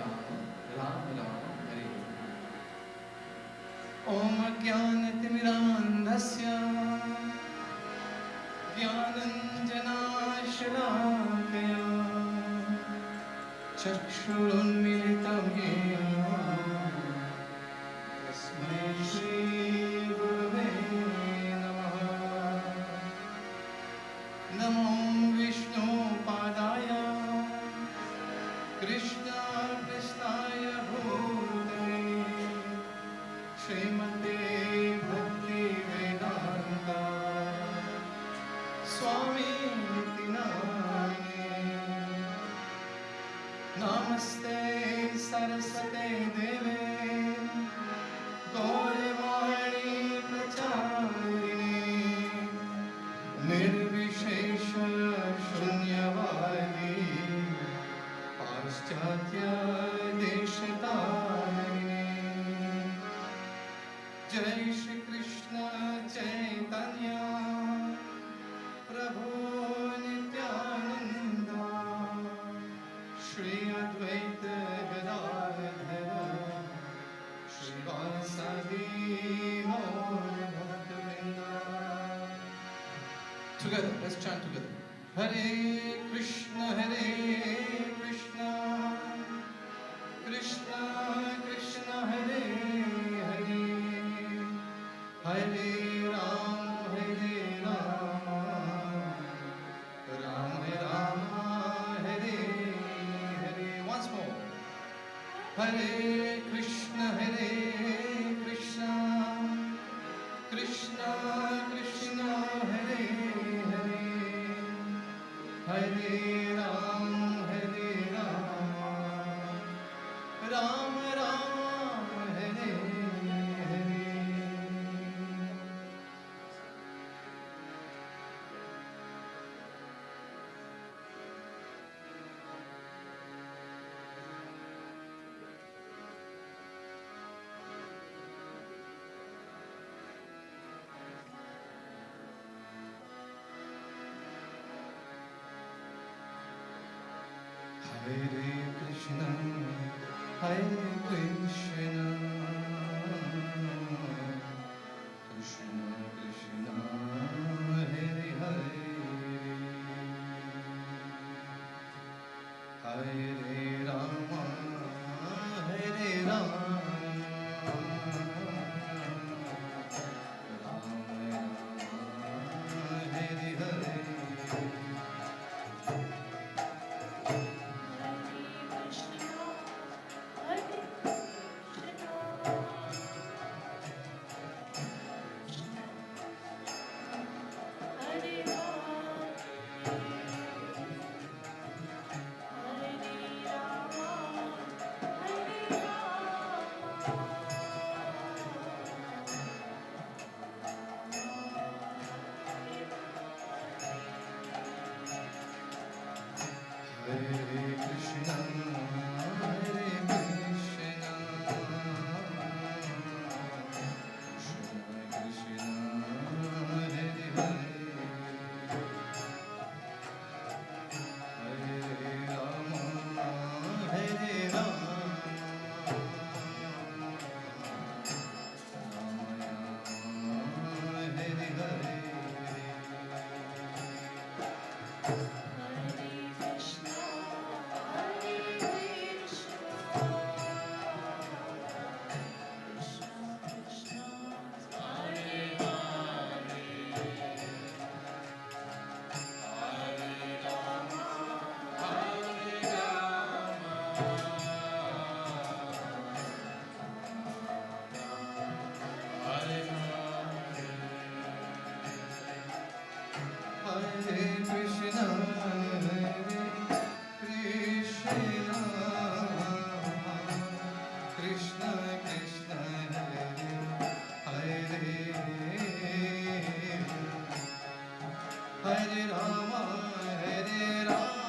Rama, Rama Rama, Hare Hare. Om Jnanatimirandhasya Jnananjanashalakaya Chakshurunmilitam yena Tasmai Shri Gurave Namaha. Namo Vishnu Padaya Krishna Prestaya Bhutale Srimate Bhakti Vedanta Swami Niti Namane. Namaste Saraswate Deve Gaurvani Pracharine Nirvishesha Shunyavadi Paschatya Deshatarine. Jai Shri Krishna Chaitanya Prabhu Nityananda Shri Advaita Gadadhara Shri Vasadi Bhaktivinoda. Together, let's chant together. Hare Krishna, Krishna Krishna, Hare Hare, Hare Rama, Rama Rama, Hare Hare. Once more. Hare Krishna, Krishna Krishna, Hare Hare, Hare Rama, Rama Rama, Hare Hare. Hare Krishna, Krishna Krishna, Hare Hare, Hare Rama, Rama Hare Hare. Hare Rama, Rama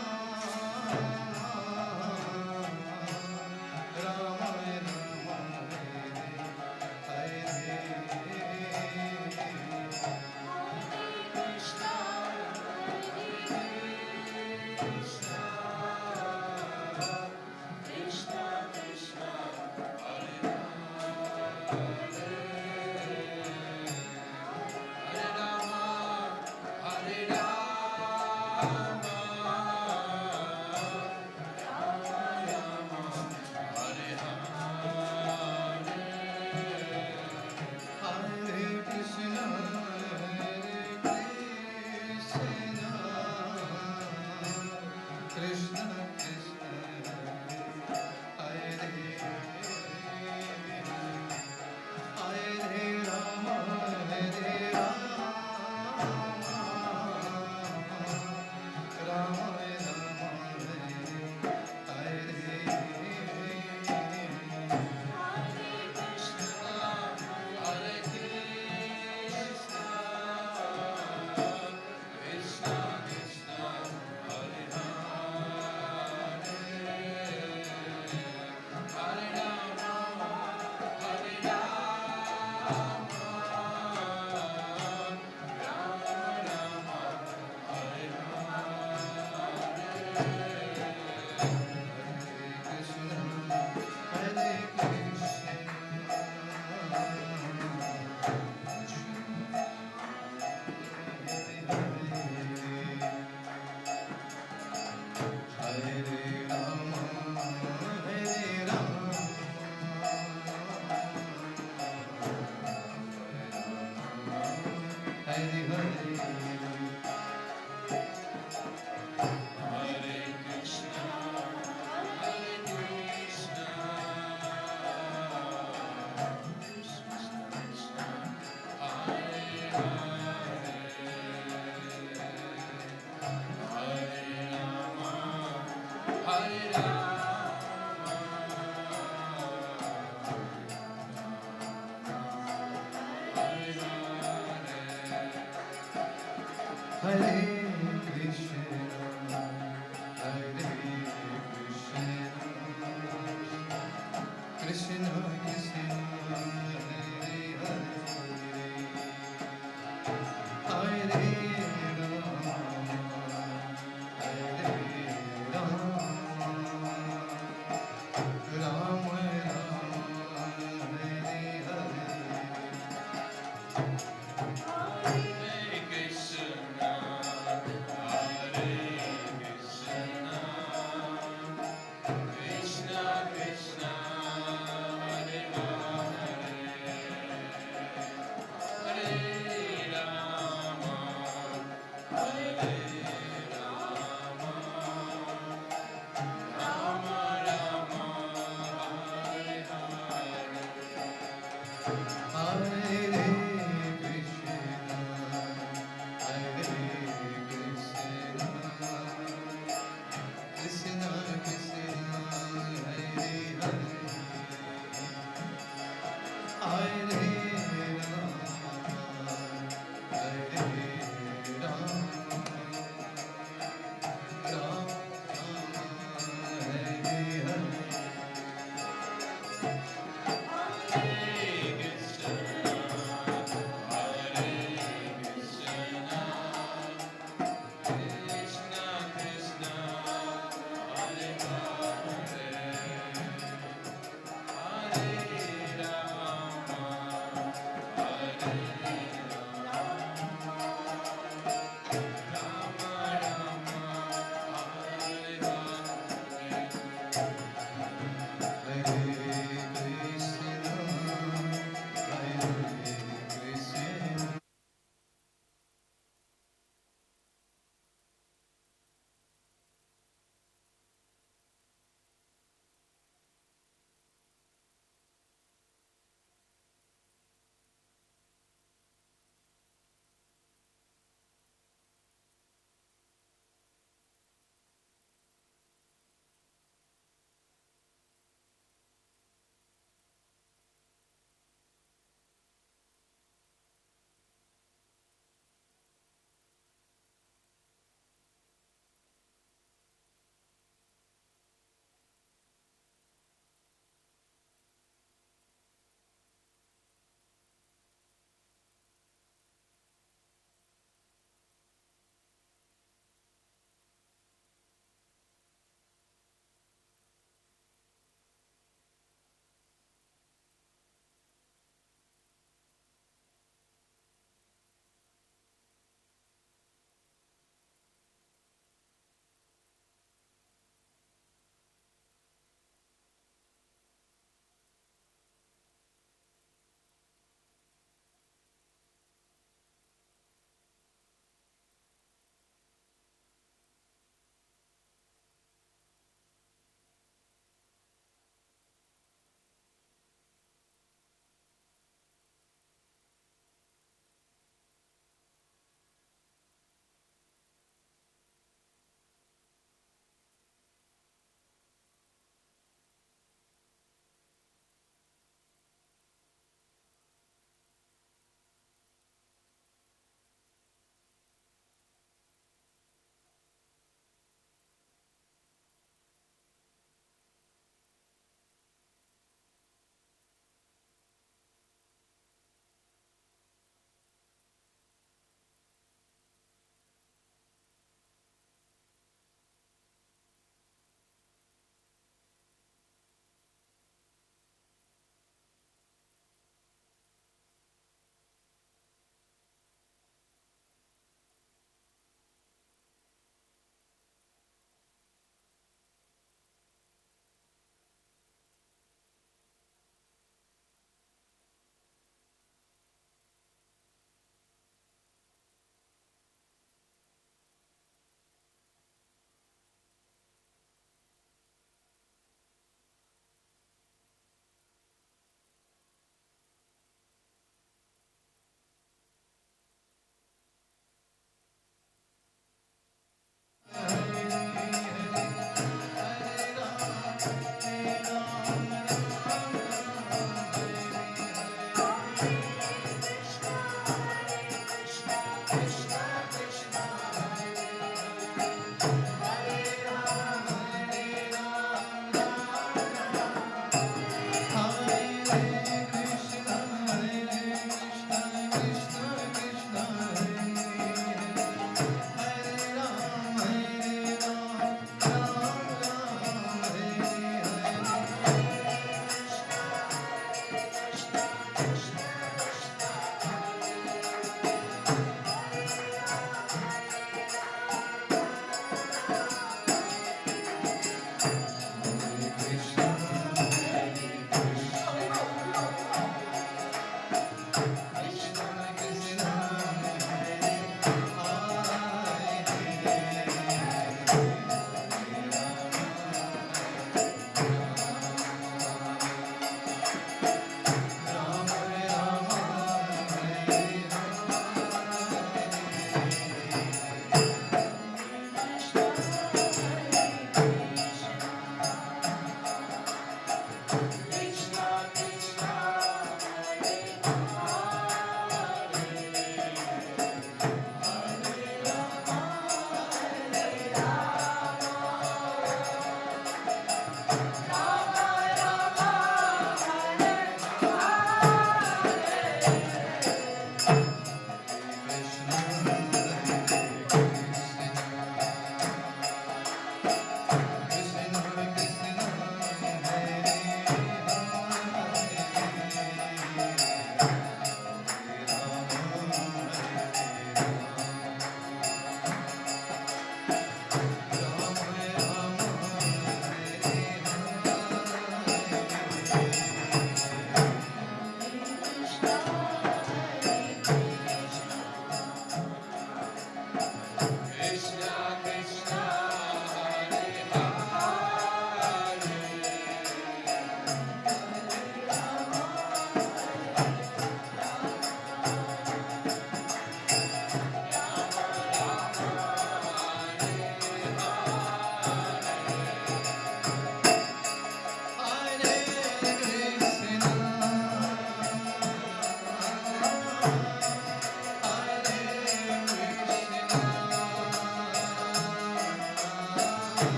Krishna